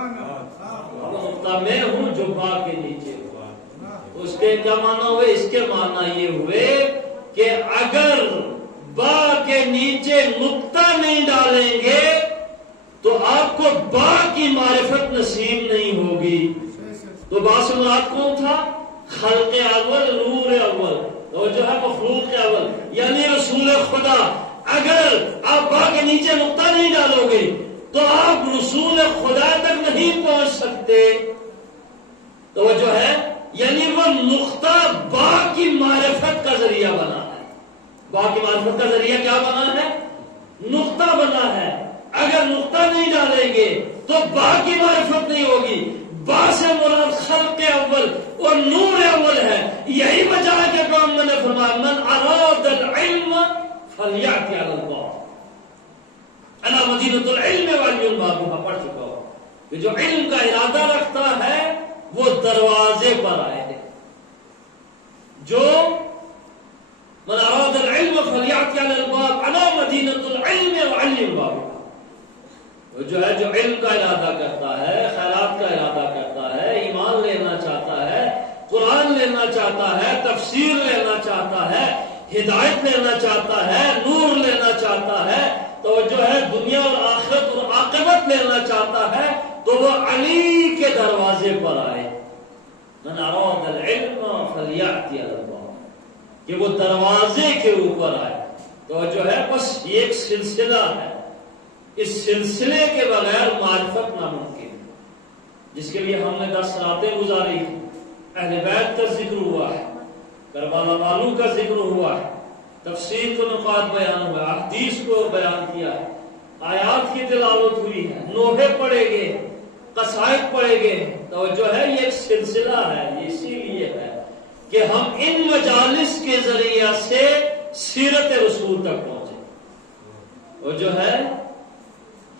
نقطہ میں ہوں جو با کے نیچے ہوا. اس کے کیا معنی ہوئے؟ اس کے معنی یہ ہوئے کہ اگر با کے نیچے نقطہ نہیں ڈالیں گے تو آپ کو با کی معرفت نصیب نہیں ہوگی. تو با سے مراد کون تھا؟ خلق اول، نور اول، اور جو ہے مخلوق اول یعنی رسول خدا. اگر آپ با کے نیچے نقطہ نہیں ڈالو گے تو آپ رسول خدا تک نہیں پہنچ سکتے. تو وہ جو ہے یعنی وہ نقطہ با کی معرفت کا ذریعہ بنا ہے. با کی معرفت کا ذریعہ کیا بنا ہے؟ نقطہ بنا ہے. اگر نقطہ نہیں ڈالیں گے تو با کی معرفت نہیں ہوگی. با سے مراد خلق اول اور نور اول ہے. یہی وجہ ہے کہ پیغمبر نے فرمایا من اراد العلم فلیأتی علی الباب انا مدینۃ العلم وعلی بابها. پڑھ چکا ہوں کہ جو علم کا ارادہ رکھتا ہے وہ دروازے پر آئے ہیں. جو من اراد العلم فلیأتی علی الباب انا مدینۃ العلم وعلی بابها. جو ہے جو علم کا ارادہ کرتا ہے، خیرات کا ارادہ کرتا ہے، ایمان لینا چاہتا ہے، قرآن لینا چاہتا ہے، تفسیر لینا چاہتا ہے، ہدایت لینا چاہتا ہے، نور لینا چاہتا ہے، تو جو ہے دنیا اور آخرت اور عاقبت لینا چاہتا ہے تو وہ علی کے دروازے پر آئے. من اراد العلم فلیأتی علی الباب کہ وہ دروازے کے اوپر آئے. تو جو ہے بس یہ ایک سلسلہ ہے. اس سلسلے کے بغیر معرفت ناممکن ہے. جس کے لیے ہم نے 10 راتیں گزاری ہیں. اہل بیت کا ذکر ہوا ہے، کربلا والوں کا ذکر ہوا ہے، تفسیر کو نقاط بیان ہوا، حدیث کو بیان کیا ہے، آیات کی تلاوت ہوئی ہے، نوحے پڑھے گئے، قصائد پڑھے گئے. تو جو ہے یہ ایک سلسلہ ہے. اسی لیے ہے کہ ہم ان مجالس کے ذریعہ سے سیرت رسول تک پہنچے. اور جو ہے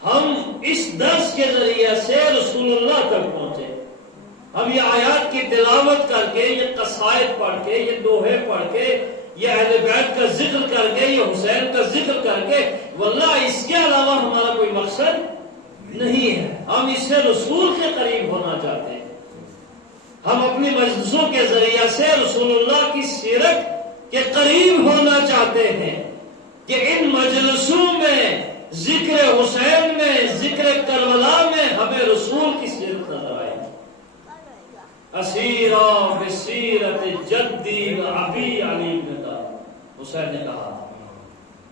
ہم اس درس کے ذریعے سے رسول اللہ تک پہنچے. ہم یہ آیات کی تلاوت کر کے، یہ قصائد پڑھ کے، یہ دوہے پڑھ کے، یہ اہل بیت کا ذکر کر کے، یہ حسین کا ذکر کر کے، واللہ اس کے علاوہ ہمارا کوئی مقصد نہیں ہے. ہم اس سے رسول کے قریب ہونا چاہتے ہیں. ہم اپنی مجلسوں کے ذریعے سے رسول اللہ کی سیرت کے قریب ہونا چاہتے ہیں کہ ان مجلسوں میں، ذکر حسین میں، ذکر کربلا میں ہمیں رسول کی سیرت نظر آئے. اسیرا بسیرت جدی و ابی علی بن حسین نے کہا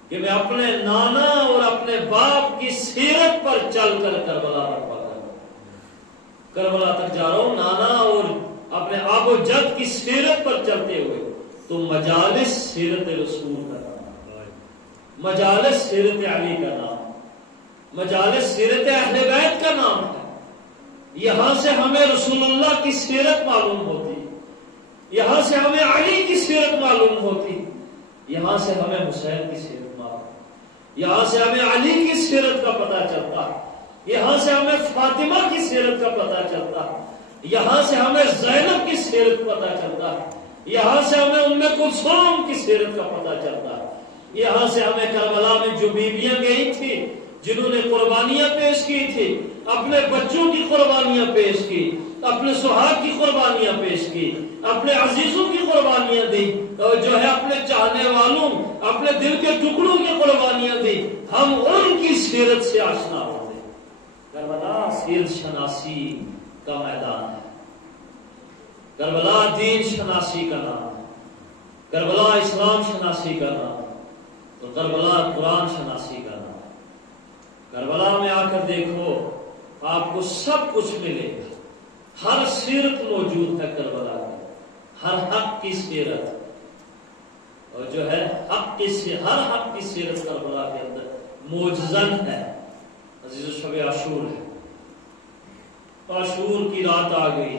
کہ میں اپنے نانا اور اپنے باپ کی سیرت پر چل کر کربلا تک پہنچا ہوں. کربلا تک جا رہا ہوں نانا اور اپنے آب و جد کی سیرت پر چلتے ہوئے. تو مجالس سیرت رسول کا نام، مجالس سیرت علی کا نام، مجالس سیرت اہل بیت کا نام ہے. یہاں سے ہمیں رسول اللہ کی سیرت معلوم ہوتی، یہاں سے ہمیں علی کی سیرت معلوم ہوتی، یہاں سے ہمیں حسین کی سیرت معلوم، یہاں سے ہمیں علی کی سیرت کا پتہ چلتا، یہاں سے ہمیں فاطمہ کی سیرت کا پتہ چلتا، یہاں سے ہمیں زینب کی سیرت پتہ چلتا، یہاں سے ہمیں ام کلثوم کی سیرت کا پتہ چلتا، یہاں سے ہمیں کربلا میں جو بیویاں گئی تھی جنہوں نے قربانیاں پیش کی تھی، اپنے بچوں کی قربانیاں پیش کی، اپنے سہاگ کی قربانیاں پیش کی، اپنے عزیزوں کی قربانیاں دی، اور جو ہے اپنے چاہنے والوں، اپنے دل کے ٹکڑوں کی قربانیاں دی. ہم ان کی سیرت سے آشنا ہوتے. کربلا سیرت شناسی کا میدان ہے. کربلا دین شناسی کا نام ہے. کربلا اسلام شناسی کا نام ہے. تو کربلا قرآن شناسی کا نام ہے. کربلا میں آ کر دیکھو آپ کو سب کچھ ملے گا. ہر سیرت موجود ہے کربلا میں، ہر حق کی سیرت، اور جو ہے ہر حق کی سیرت کربلا کے اندر موجزن ہے. عزیز و شب عاشور ہے. عاشور کی رات آ گئی.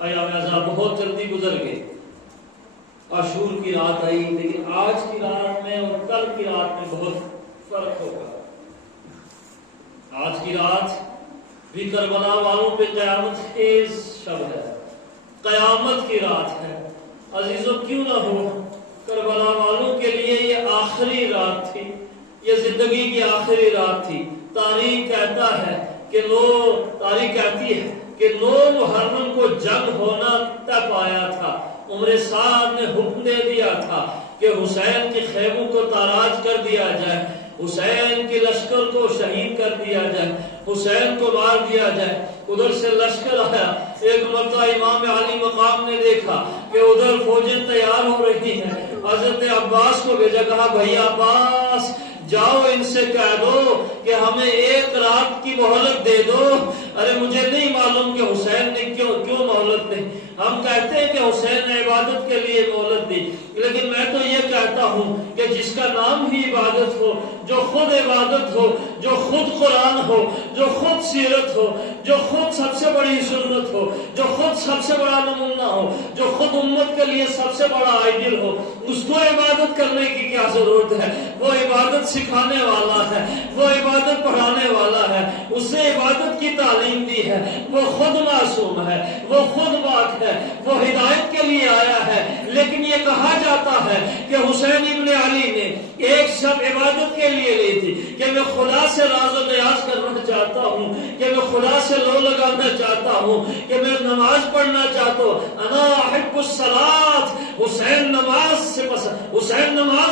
ایام عزا بہت جلدی گزر گئے. عاشور کی رات آئی، لیکن آج کی رات میں اور کل کی رات میں بہت فرق ہوگا. آج کی رات بھی کربلا والوں پہ قیامت خیز شب ہے، قیامت کی رات ہے. عزیزوں کیوں نہ ہو، کربلا والوں کے لیے یہ آخری رات تھی، یہ زندگی کی آخری رات تھی. تاریخ کہتا ہے کہ 9 تاریخ کہتی ہے کہ 9 محرم کو جنگ ہونا طے پایا تھا. عمر سعد نے حکم دے دیا تھا کہ حسین کے خیموں کو تاراج کر دیا جائے، حسین کے لشکر کو شہید کر دیا جائے، حسین کو مار دیا جائے. ادھر سے لشکر آیا. ایک مرتبہ امام علی مقام نے دیکھا کہ ادھر فوجیں تیار ہو رہی ہیں. حضرت عباس کو بھیجا، کہا بھائی عباس جاؤ ان سے کہہ دو کہ ہمیں 1 رات کی مہلت دے دو. ارے مجھے نہیں معلوم کہ حسین نے کیوں مہلت دی. ہم کہتے ہیں کہ حسین نے عبادت کے لیے مہلت دی، لیکن میں تو یہ کہتا ہوں کہ جس کا نام ہی عبادت ہو، جو خود عبادت ہو، جو خود قرآن ہو، جو خود سیرت ہو، جو خود سب سے بڑی سنت ہو، جو خود سب سے بڑا نمونہ ہو، جو خود امت کے لیے سب سے بڑا آئیڈیل ہو، اس کو عبادت کرنے کی کیا ضرورت ہے؟ وہ عبادت سکھانے والا ہے، وہ عبادت پڑھانے والا ہے، اس نے عبادت کی تعلیم دی ہے. وہ خود معصوم ہے، وہ خود پاک ہے، وہ ہدایت کے لیے آیا ہے. لیکن یہ کہا جاتا ہے کہ حسین ابن علی نے ایک شب عبادت کے لیے لی تھی کہ میں خدا سے راز و نیاز کرنا چاہتا ہوں، کہ میں خدا سے لو لگانا چاہتا ہوں، کہ میں نماز پڑھنا چاہتا ہوں. انا احب الصلاۃ. حسین نماز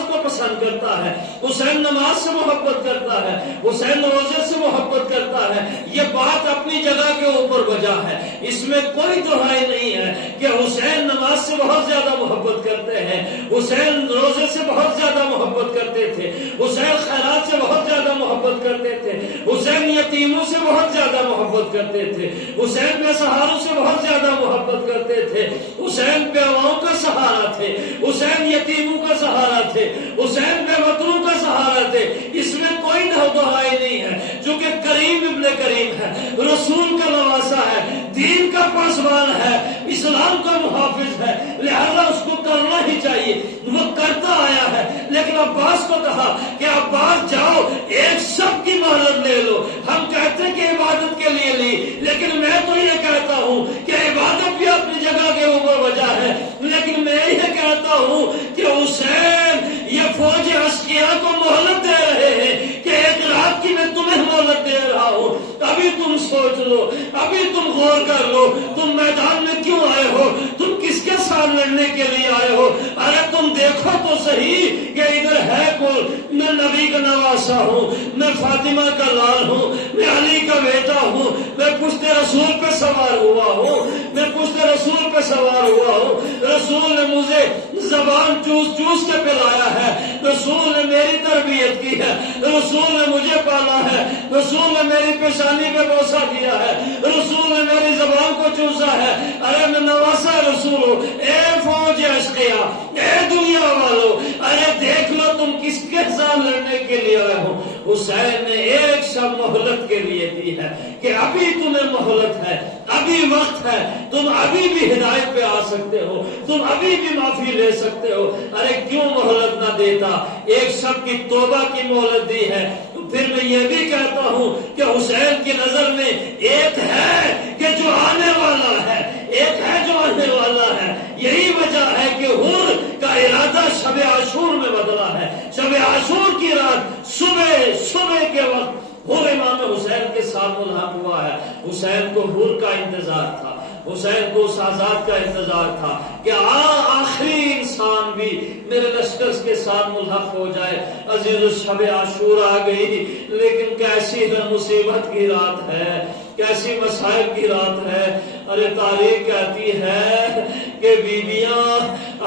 کو پسند کرتا ہے، حسین نماز سے محبت کرتا ہے، حسین روزے سے محبت کرتا ہے. یہ بات اپنی جگہ کے اوپر بجا ہے، اس میں کوئی دہائی نہیں ہے کہ حسین نماز سے بہت زیادہ محبت کرتے ہیں، حسین روزے سے بہت زیادہ محبت کرتے تھے، حسین خیرات سے بہت زیادہ محبت کرتے تھے، حسین یتیموں سے بہت زیادہ محبت کرتے تھے، حسین بے سہاروں سے بہت زیادہ محبت کرتے تھے، حسین بیواؤں کا سہارا تھے، حسین یتیموں کا سہارا تھے، حسین بے وطنوں کا سہارا تھے. اس میں کوئی دہائی نہیں ہے. چونکہ کریم ابن کریم ہے، رسول کا نواسا ہے، دین کا پاسبان ہے، اسلام کا محافظ ہے، لہذا اس کو کرنا ہی چاہیے. وہ کرتا آیا ہے. لیکن عباس کو کہا کہ عباس جاؤ 1 شب کی مہلت لے لو. ہم کہتے ہیں کہ عبادت کے لیے لی، لیکن میں تو یہ کہتا ہوں کہ عبادت بھی اپنی جگہ کے اوپر وجہ ہے. لیکن میں یہ کہتا ہوں کہ حسین یہ فوج اشقیاء کو مہلت دے رہے ہیں کہ 1 رات کی میں تمہیں مہلت دے رہا ہوں. ابھی تم سوچ لو، ابھی تم غور کر لو، تم میدان میں کیوں آئے ہو، تم کس کے ساتھ لڑنے کے لیے آئے ہو. ارے تم دیکھو تو صحیح کہ ادھر ہے کون. میں نبی کا نواسا ہوں، میں فاطمہ کا لال ہوں، میں علی کا بیٹا ہوں، میں پشت رسول پہ سوار ہوا ہوں، میں پشت رسول پہ سوار ہوا ہوں. رسول نے مجھے زبان چوس کے پلایا ہے، رسول نے میری تربیت کی ہے، رسول نے مجھے پالا ہے، رسول نے میری پیشانی پہ بوسہ دیا ہے، رسول نے میری زبان کو چوسا ہے. ارے میں نواسا رسول ہوں. اے فوج اشقیاء، اے دنیا والو، ارے دیکھ لو تم کس کے ساتھ لڑنے کے لیے آئے ہو. حسین نے 1 شب مہلت کے لیے دی ہے کہ ابھی تمہیں مہلت ہے، ابھی وقت ہے، تم ابھی بھی ہدایت پہ آ سکتے ہو، تم ابھی بھی معافی لے سکتے ہو. ارے کیوں مہلت نہ دیتا؟ 1 شب کی توبہ کی مہلت دی ہے. پھر میں یہ بھی کہتا ہوں کہ حسین کی نظر میں ایک ہے کہ جو آنے والا ہے، ایک ہے جو آنے والا ہے. یہی وجہ ہے کہ حر کا ارادہ شب عاشور میں بدلا ہے. شب عاشور کی رات صبح کے وقت حر امام حسین کے ساتھ ملحق ہوا ہے. حسین کو حر کا انتظار تھا، حسین کو اس آزاد کا انتظار تھا کہ آخری انسان بھی میرے لشکر کے ساتھ ملحق ہو جائے. عزیز شب عاشور آ گئی، لیکن کیسی مصیبت کی رات ہے، کیسی مسائل کی رات ہے. ارے تاریخ کہتی ہے کہ بیویاں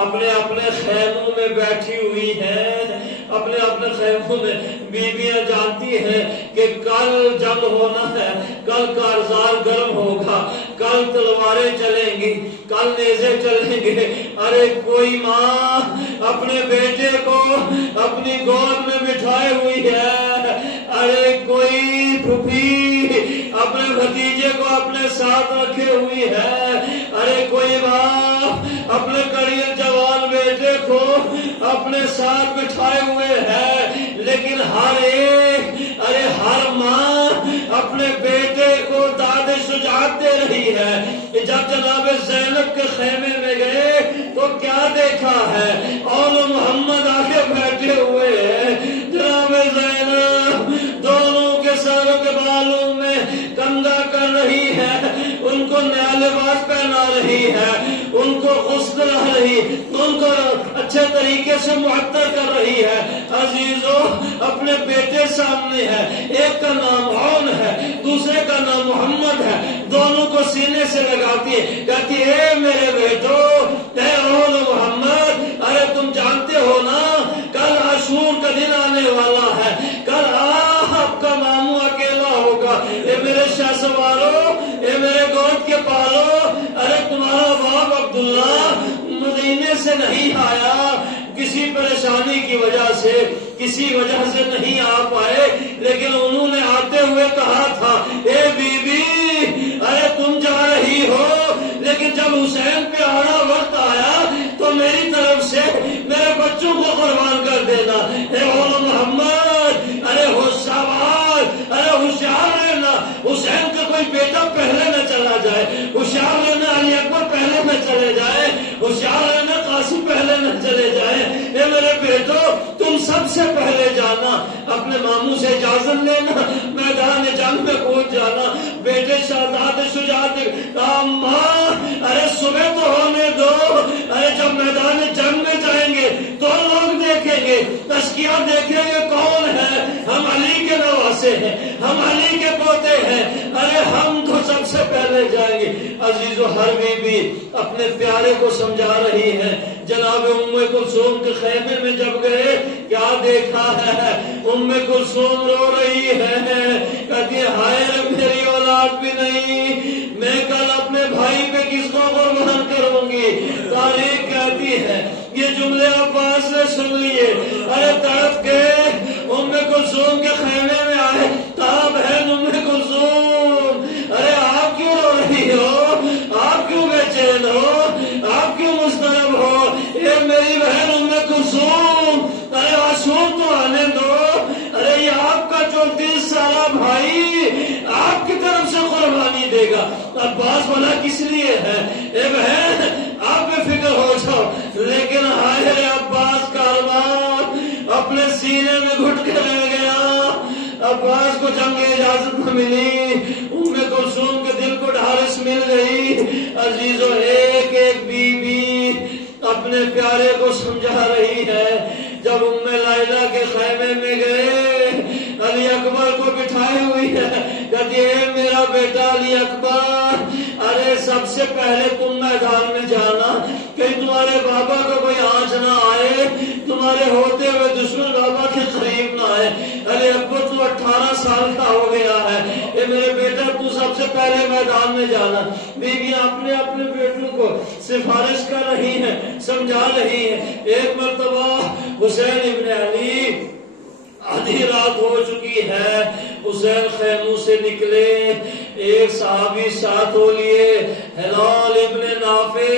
اپنے اپنے خیموں میں بیٹھی ہوئی ہیں، اپنے اپنے خیموں میں. بیویاں جانتی ہیں کہ کل جنگ ہونا ہے، کل کارزار گرم ہوگا، کل تلواریں چلیں گی، کل نیزے چلیں گے. ارے کوئی ماں اپنے بیٹے کو اپنی گود میں بٹھائے ہوئی ہے، ارے کوئی پھوپھی اپنے بھتیجے کو اپنے ساتھ رکھے ہوئی ہے، ارے کوئی باپ اپنے کڑیل جوان بیٹے کو اپنے ساتھ بٹھائے ہوئے ہے. لیکن ہر ماں اپنے بیٹے کو داد شجاعت دے رہی ہے. جب جناب زینب کے خیمے میں گئے تو کیا دیکھا ہے؟ اول محمد آگے بیٹھے ہوئے ہیں. جناب زینب دونوں کے سروں کے بالوں میں کنگا کر رہی ہے، ان کو نیا لباس پہنا رہی ہے، ان کو غسل کر رہی، ان کو اچھے طریقے سے معطر کر رہی ہے۔ عزیزو اپنے بیٹے سامنے ہے، ایک کا نام عون ہے، دوسرے کا نام محمد ہے، دونوں کو سینے سے لگاتی ہے، کہتی ہے اے میرے بیٹو، اے عون و محمد، ارے تم جانتے ہو نا کل عاشور کا دن آنے والا ہے، کل آپ کا ماموں اکیلا ہوگا، اے میرے شاہ سوارو، اے میرے گود کے پالو، ارے تمہارا باپ عبداللہ مدینے سے نہیں آیا، کسی پریشانی کی وجہ سے، کسی وجہ سے نہیں آ پائے، لیکن انہوں نے آتے ہوئے کہا تھا اے بی بی ارے تم جا رہی ہو، لیکن جب حسین پہ آنا وقت آیا تو میری طرف سے میرے بچوں کو قربان کر دینا۔ اے اول محمد ارے ہوشیار، ارے ہوشیار رہنا، حسین کا کوئی بیٹا پہلے نہ چلا جائے، ہوشیار رہنا علی اکبر پہلے نہ چلے جائے، ہوشیار رہنا قاسم پہلے نہ چلے جائے۔ اے میرے بیٹو تم سب سے پہلے جانا، اپنے ماموں سے اجازت لینا، میدان جنگ میں پہنچ جانا۔ بیٹے شہزاد شجاعت ماں ارے صبح تو ہونے دو، ارے جب میدان جنگ میں جائیں گے تو لوگ دیکھیں گے، تشکیہ دیکھیں گے کون ہے، ہم علی کے نواسے ہیں، ہم علی کے پوتے ہیں، ارے ہم تو سب سے پہلے جائیں گے۔ عزیزو ہر بی بی اپنے پیارے کو سمجھا رہی ہے۔ جناب ام کلثوم کے خیمے میں جب گئے کیا دیکھا ہے، ام کلثوم رو رہی ہے، کہتی ہے ہائے میری اولاد بھی نہیں، میں کل اپنے بھائی پہ کس کو قربان کروں گی۔ تاریخ کہتی ہے یہ جملے عباس نے سن لیے، ارے تڑپ کے ام کلثوم کے خیمے میں آئے، کہا بہن ام کلثوم ارے آپ کیوں رو رہی ہو، آپ کیوں بے چین ہو، آپ کیوں مضطرب ہو؟ اے میری بہن ام کلثوم ارے عاشور تو آنے دو، ارے یہ آپ کا 34 سالہ بھائی آپ کی طرف سے قربانی دے گا۔ عباس بولا کس لیے ہے؟ اے بہن آپ بے فکر ہو جاؤ، لیکن ہائے عباس کا ارمان اپنے سینے میں گھٹ کے رہ گیا۔ عباس کو جنگ اجازت نہ ملی، ام کلثوم کے دل کو ڈھارس مل گئی۔ عزیزو ایک ایک بی بی اپنے پیارے کو سمجھا رہی ہے۔ جب ام لیلہ کے خیمے میں گئے، علی اکبر کو بٹھائے ہوئی ہے، کہتی ہے میرا بیٹا علی اکبر ارے سب سے پہلے تم میدان میں جانا، کہیں تمہارے بابا کو کوئی آنچ نہ آئے، تمہارے ہوتے ہوئے دشمن بابا کے قریب نہ آئے۔ علی اکبر تو 18 سال کا ہو گیا ہے، اے میرے بیٹا تو سب سے پہلے میدان میں جانا۔ بیویاں اپنے اپنے بیٹوں کو سفارش کر رہی ہیں، سمجھا رہی ہیں۔ ایک مرتبہ حسین ابن علی آدھی رات ہو چکی ہے، حسین خیموں سے نکلے، ایک صحابی ساتھ ہو لیے، ہلال ابن نافع،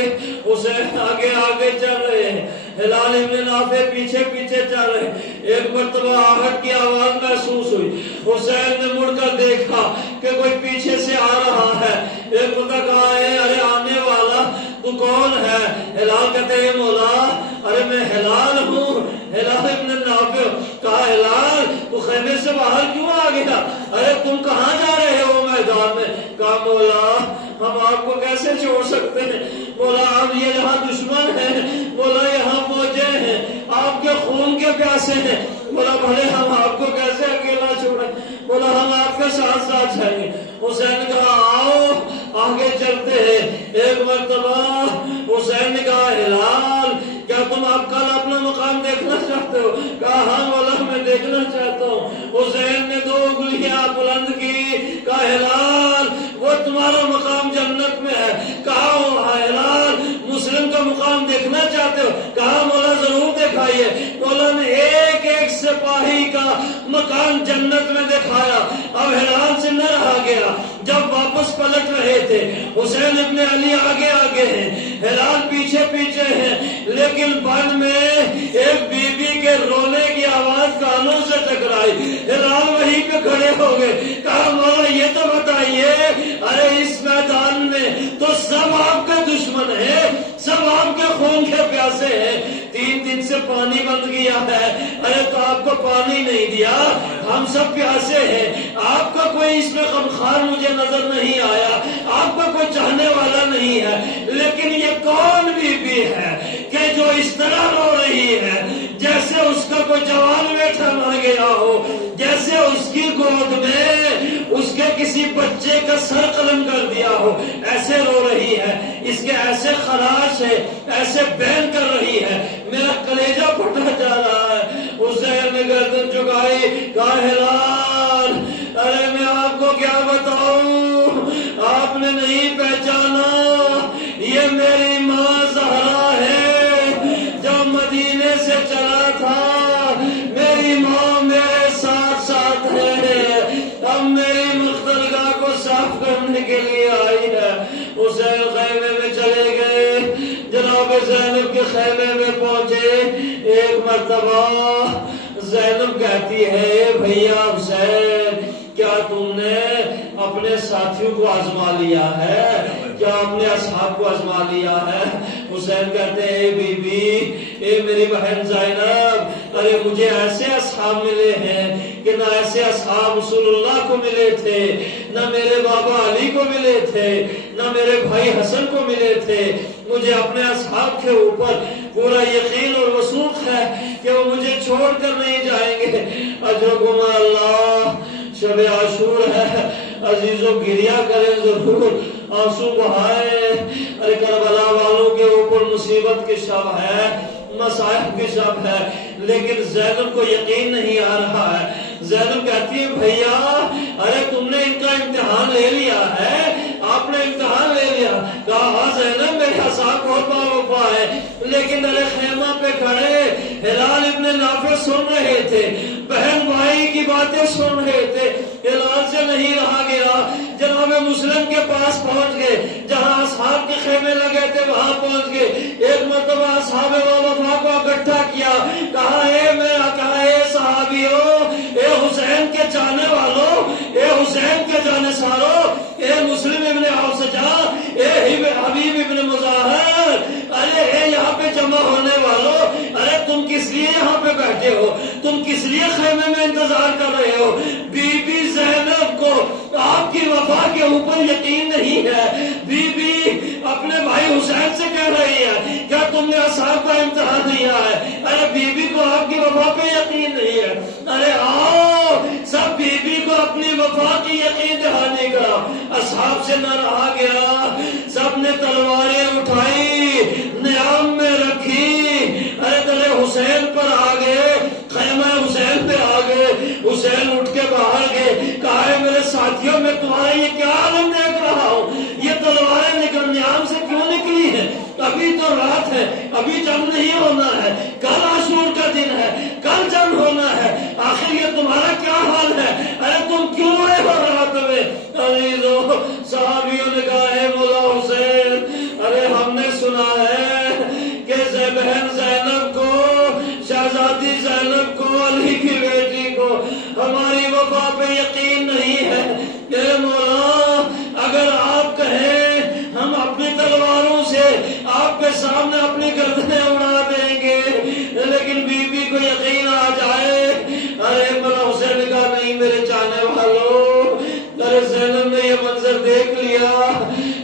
حسین آگے آگے چل رہے ہیں، ہلال ابن نافع پیچھے پیچھے چل رہے ہیں۔ ایک مرتبہ آہٹ کی آواز محسوس ہوئی، حسین نے مڑ کر دیکھا کہ کوئی پیچھے سے آ رہا ہے۔ ایک مرتبہ کہا ہے ارے آنے والا تو کون ہے؟ ہلال کہتے ہیں مولا ارے میں ہلال ہوں، ہلال ابن نافع۔ کہا ہلال تو خیمے سے باہر کیوں آ گیا؟ ارے تم کہاں جا رہے ہو میدان میں؟ کہا مولا ہم آپ کو کیسے چھوڑ سکتے ہیں، مولا آپ یہ یہاں دشمن ہیں، مولا یہاں فوجیں ہیں، آپ کے خون کے پیاسے ہیں، مولا بھلے ہم آپ کو کیسے اکیلا چھوڑیں، مولا ہم آپ کے ساتھ ساتھ جائیں گے۔ حسین نے کہا آؤ آگے چلتے ہیں۔ ایک مرتبہ حسین نے کہا ہلال کیا تم اب کل اپنا مقام دیکھنا چاہتے ہو؟ کہا ہاں مولا میں دیکھنا چاہتا ہوں۔ حسین نے 2 انگلیاں بلند کی، کہا ہلال وہ تمہارا مقام جنت میں ہے۔ کہا ہلال مسلم کا مقام دیکھنا چاہتے ہو؟ کہا مولا ضرور دکھائیے۔ مولا نے ایک ایک سپاہی کا مقام جنت میں دکھایا۔ اب ہلال سے نہ رہا گیا، جب واپس پلٹ رہے تھے حسین ابن علی آگے آگے ہیں، ہلال پیچھے پیچھے ہیں، لیکن بعد میں ایک بی بی کے رونے کی آواز کانوں سے ٹکرائی۔ ہلال وہیں پہ کھڑے ہو گئے، کہا مولا یہ تو بتائیے ارے اس میدان میں تو سب آپ کے دشمن ہیں، سب آپ کے خون کے پیاسے ہیں، 3 دن سے پانی بند گیا ہے، ارے تو آپ کو پانی نہیں دیا، ہم سب پیاسے ہیں، آپ کا کوئی واقعی اس میں غمخوار مجھے نظر نہیں آیا، آپ کا کوئی چاہنے والا نہیں ہے، لیکن یہ کون بی بی ہے کہ جو اس طرح رو رہی ہے جیسے اس کا کوئی جوان بیٹا مر گیا ہو، جیسے اس کی گود میں اس کے کسی بچے کا سر قلم کر دیا ہو، ایسے رو رہی ہے، اس کے ایسے خراش ہے، ایسے بین کر رہی ہے، میرا کلیجہ پھٹا جا رہا ہے۔ حسین نے گردن جھکائی، کہا ہلال ارے میں آپ کو کیا بتاؤں، آپ نے نہیں پہچانا، یہ میری ماں زہرا ہے جو مدینے سے چلا تھا، میری ماں میرے ساتھ ساتھ ہے، اب میری مختلگاہ کو صاف کرنے کے لیے آئی ہے۔ حسین خیمے میں چلے گئے، جناب زینب کے خیمے میں پہنچے، ایک مرتبہ زینب کہتی ہے بھیا حسین کیا تم نے اپنے ساتھیوں کو آزما لیا ہے، کیا اپنے اصحاب کو آزما لیا ہے؟ حسین کہتے ہیں اے بی بی، اے میری بہن زینب، ارے مجھے ایسے اصحاب ملے ہیں کہ نہ ایسے اصحاب رسول اللہ کو ملے تھے، نہ میرے بابا علی کو ملے تھے، نہ میرے بھائی حسن کو ملے تھے۔ مجھے اپنے اصحاب کے اوپر پورا یقین اور وثوق ہے کہ وہ مجھے چھوڑ کر نہیں جائیں گے۔ اجرکم اللہ، شب عاشور ہے، عزیزوں گریا کریں ضرور، آنسو بہائے، ارے کربلا والوں کے اوپر مصیبت کی شب ہے، مصائب کی شب ہے، لیکن زینب کو یقین نہیں آ رہا ہے۔ زینب کہتی ہے بھیا ارے تم نے ان کا امتحان لے لیا ہے، آپ نے امتحان لے لیا؟ کہا ہاں زینب میرے اصحاب بہت باوفا ہے، لیکن ارے خیمہ پہ کھڑے ہلال ابن نافع سن رہے تھے، بہن بھائی کی باتیں سن رہے تھے، ہلال سے نہیں رہا گیا، جناب مسلم کے پاس پہنچ گئے، جہاں اصحاب کے خیمے لگے تھے وہاں پہنچ گئے، ایک مرتبہ اصحاب باوفا کو اکٹھا کیا، کہا اے صحابیوں، اے حسین کے چاہنے والوں، اے حسین کے جانے ساروں، اے مسلم ابن اوسجا، اے حبیب ابن مظاہر، ارے اے یہاں پہ جمع ہونے والوں، ارے تم کس لیے یہاں پہ بیٹھے ہو، تم کس لیے خیمے میں انتظار کر رہے ہو؟ بی بی زینب کو آپ کی وفا کے اوپر یقین نہیں ہے، بی بی اپنے بھائی حسین سے کہہ رہی ہے کیا تم نے اصحاب کا امتحان لیا ہے؟ ارے بی بی کو آپ کی وفا پہ یقین نہیں ہے، ارے آؤ سب بی بی کو اپنی وفا کی یقین دہانی کا۔ اصحاب سے نہ رہا گیا، سب نے تلواریں اٹھائی، نیام میں رکھی، ارے تلے حسین پر آ گئے، خیمہ حسین پہ آ گئے، حسین اٹھ کے باہر گئے، کہا ہے میرے ساتھیوں میں تمہارا یہ کیا عالم دیکھ رہا ہوں، یہ تلواریں نکل نیام سے کیوں نکلی ہیں؟ ابھی تو رات ہے، ابھی جنگ نہیں ہونا ہے، کل عاشور کا دن ہے، کل جنگ ہونا ہے، آخر یہ تمہارا کیا حال ہے؟ ارے تم کیوں آئے ہو رات میں؟ عزیزو صحابیوں نے کہا اے مولا حسین، ارے ہم نے سنا ہے کہ بہن زینب کو، شہزادی زینب کو، علی کی بیٹی کو ہماری وفا پہ یقین نہیں ہے، اے مولا اگر آپ کہیں ہم اپنی تلواروں سے آپ کے سامنے اپنی گردنیں اڑا دیں گے، لیکن بی بی کو یقین آ جائے۔ ارے مولا حسین نے کہا نہیں میرے چاہنے والوں، ارے زینب نے یہ منظر دیکھ لیا،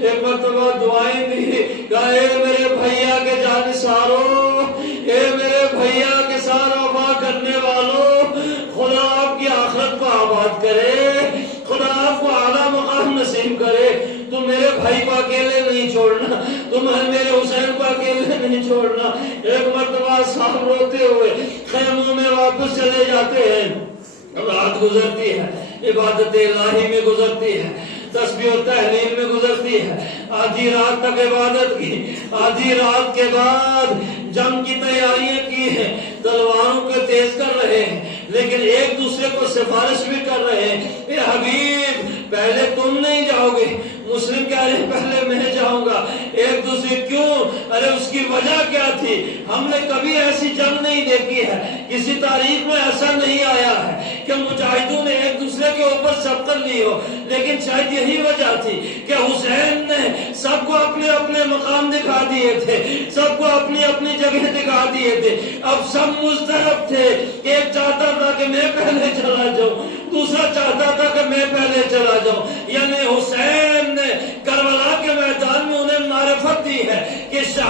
ایک مرتبہ دعائیں دی، کہا اے میرے بھیا کے جانثاروں، اے میرے بھیا کے ساتھ وفا کرنے والوں، خدا آپ کی آخرت کو آباد کرے، خدا آپ کو اعلیٰ مقام نصیب کرے، تم میرے بھائی کو اکیلے نہیں چھوڑنا، تم میرے حسین کو اکیلے نہیں چھوڑنا۔ ایک مرتبہ صاحب روتے ہوئے خیموں میں واپس چلے جاتے ہیں، رات گزرتی ہے، عبادت الہی میں گزرتی ہے، تسبیح و تحلیل میں گزرتی ہے، آدھی رات تک عبادت کی، آدھی رات کے بعد جنگ کی تیاریاں کی ہیں، تلواروں کو تیز کر رہے ہیں، لیکن ایک دوسرے کو سفارش بھی کر رہے ہیں، اے حبیب پہلے تم نہیں جاؤ گے، مسلم کہہ رہے پہلے میں جاؤں گا، ایک دوسرے کیوں؟ ارے اس کی وجہ کیا تھی؟ ہم نے کبھی ایسی جنگ نہیں دیکھی ہے، کسی تاریخ میں ایسا نہیں آیا ہے کہ مجاہدوں نے ایک دوسرے کے اوپر سبقت لی ہو، لیکن شاید یہی وجہ تھی کہ حسین نے سب کو اپنے اپنے مقام دکھا دیے تھے، سب کو اپنی اپنی جگہ دکھا دیے تھے، اب سب مضطرب تھے، ایک چاہتا تھا کہ میں پہلے چلا جاؤں، دوسرا چاہتا تھا کہ میں پہلے چلا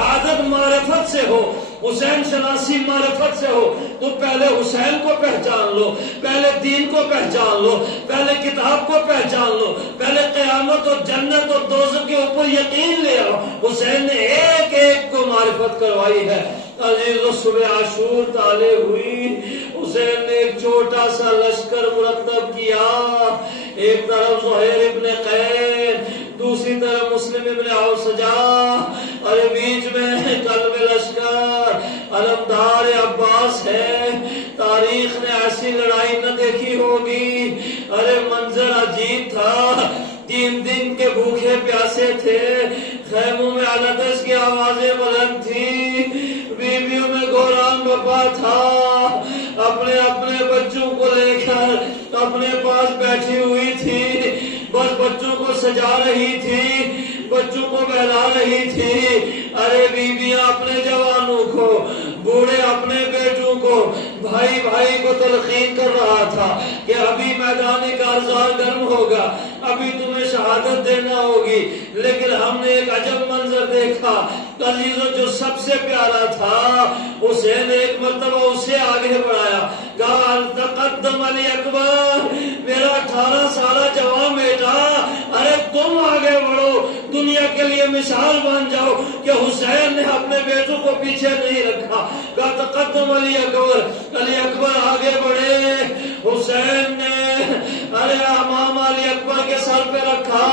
شہادت معرفت سے ہو، حسین شناسی معرفت سے ہو، تو پہلے حسین کو پہچان لو، پہلے دین کو پہچان لو، پہلے کتاب کو پہچان لو، پہلے قیامت اور جنت اور دوزخ کے اوپر یقین لے آؤ۔ حسین نے ایک ایک کو معرفت کروائی ہے۔ عزیزو صبح عاشور طالع ہوئی، حسین نے ایک چھوٹا سا لشکر مرتب کیا، ایک طرف زہیر ابن قین، دوسری طرف مسلم ابن اوسجا، اور بیچ میں قلب لشکر علمدار عباس ہے۔ تاریخ نے ایسی لڑائی نہ دیکھی ہوگی، ارے منظر عجیب تھا، 3 دن کے بھوکے پیاسے تھے، خیموں میں الغش کی آوازیں بلند تھی، بیویوں میں گوران بپا تھا، اپنے اپنے بچوں کو لے کر اپنے پاس بیٹھی ہوئی تھی، بس بچوں کو سجا رہی تھی، بچوں کو بہلا رہی تھی۔ ارے بیویاں اپنے جوانوں کو، بوڑھے اپنے بیٹوں کو، بھائی بھائی کو تلقین کر رہا تھا کہ ابھی میدان کارزار گرم ہوگا، ابھی تمہیں شہادت دینا ہوگی۔ لیکن ہم نے ایک عجب منظر دیکھا، عزیزو جو سب سے پیارا تھا، حسین نے ایک مرتبہ اسے آگے بڑھایا، کہا تقدم علی اکبر، میرا 18 سالہ جوان بیٹا، ارے تم آگے بڑھو، دنیا کے لیے مثال بن جاؤ کہ حسین نے اپنے بیٹوں کو پیچھے نہیں رکھا۔ کہا تقدم علی اکبر، علی اکبر آگے بڑھے، حسین نے ارے امام علی اکبر کے سر پہ رکھا،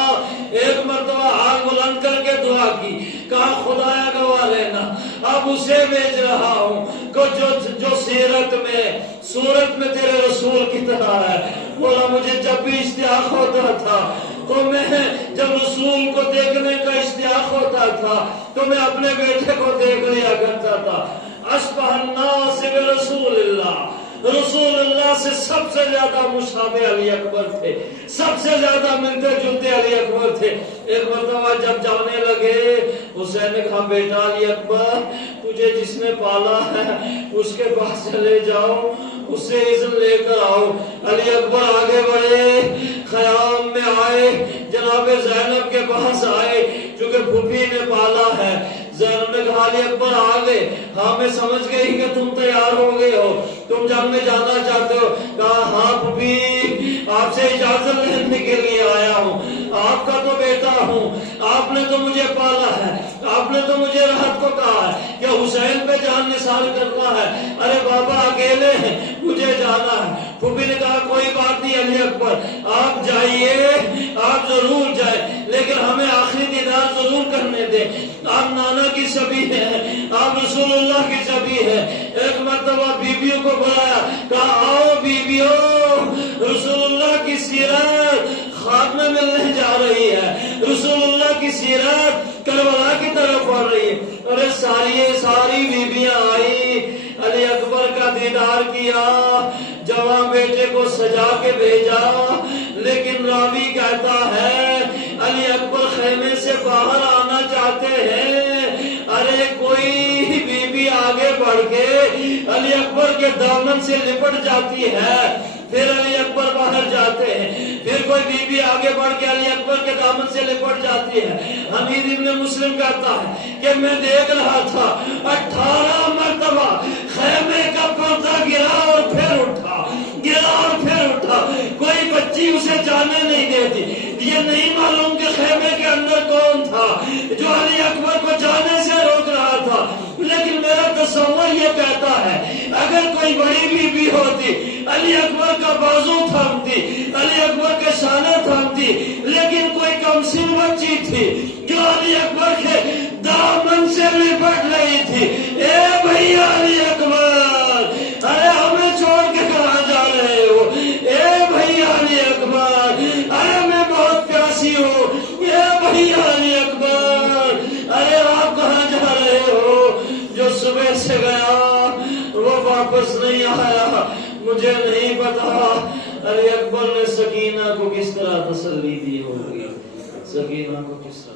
ایک مرتبہ ہاتھ بلند کر کے دعا کی، کہا خدایا گواہ رہنا، اب اسے بھیج رہا ہوں جو سیرت میں صورت میں تیرے رسول کی طرح ہے۔ بولا مجھے جب بھی اشتیاق ہوتا تھا تو میں جب رسول کو دیکھنے کا اشتیاق ہوتا تھا تو میں اپنے بیٹے کو دیکھ لیا کرتا تھا۔ اشبہ الناس برسول اللہ، رسول اللہ سے سب سے زیادہ مشابہ علی اکبر تھے، سب سے زیادہ ملتے جلتے علی اکبر تھے۔ ایک مرتبہ جب جانے لگے، حسین نے کہا بیٹا علی اکبر، تجھے جس نے پالا ہے اس کے پاس چلے جاؤ، اس سے اذن لے کر آؤ۔ علی اکبر آگے بڑھے، خیام میں آئے، جناب زینب کے پاس آئے، چونکہ پھوپھی نے پالا ہے۔ زینب نے کہا علی اکبر آ گئے، ہاں میں سمجھ گئی کہ تم تیار ہو گئے ہو، تم جنگ میں جانا چاہتے ہو۔ کہا ہاں پھوپھی، آپ سے اجازت لینے کے لیے آیا ہوں، آپ کا تو بیٹا ہوں، آپ نے تو مجھے پالا ہے، آپ نے تو مجھے راحت کو کہا ہے کہ حسین پہ جان نثار کرنا ہے۔ ارے بابا اکیلے ہیں، مجھے جانا ہے۔ پھوپھی نے کہا کوئی بات نہیں علی اکبر، آپ جائیے، آپ ضرور جائیں، لیکن ہمیں آخری دیدار ضرور کرنے دیں۔ آپ نانا کی شبیہ ہیں، آپ رسول اللہ کی شبیہ ہیں۔ ایک مرتبہ بیویوں کو بلایا، کہا آؤ بیویوں، رسول اللہ کی سیرت خواب میں ملنے جا رہی ہے، رسول اللہ کی سیرت کربلا کی طرف بڑھ رہی ہے۔ ارے ساری بیویاں آئی، علی اکبر کا دیدار کیا، جوان بیٹے کو سجا کے بھیجا، لیکن راوی کہتا ہے علی اکبر خیمے سے باہر آنا چاہتے ہیں، ارے کوئی بیوی آگے بڑھ کے علی اکبر کے دامن سے لپٹ جاتی ہے، پھر علی اکبر باہر جاتے ہیں، پھر کوئی بیوی آگے بڑھ کے علی اکبر کے دامن سے لپٹ جاتی ہے۔ حمید ابن مسلم کہتا ہے کہ میں دیکھ رہا تھا 18 مرتبہ خیمے کا پردہ گرا اور پھر اٹھا، گرا اور پھر اٹھا، کوئی بچی اسے جانے نہیں دیتی۔ یہ نہیں معلوم کہ خیمے کے اندر کون تھا جو علی اکبر کو جانے سے روک رہا تھا، لیکن میرا تصور یہ کہتا ہے اگر کوئی بڑی بیوی ہوتی علی اکبر کا بازو تھامتی، علی اکبر کے شانہ تھامتی، لیکن کوئی کمسن بچی تھی جو علی اکبر کے دامن سے لپٹ رہی تھی۔ اے بھیا علی اکبر، ارے ہمیں چھوڑ کے کہاں جا رہے ہو؟ اے بھیا علی اکبر، ارے میں بہت پیاسی ہوں، اے بھیا علی اکبر، ارے آپ کہاں جا رہے ہو؟ جو صبح سے گیا وہ واپس نہیں آیا، مجھے نہیں پتا۔ علی اکبر نے سکینہ کو کس طرح تسلی دی ہوگی، سکینہ کو کس طرح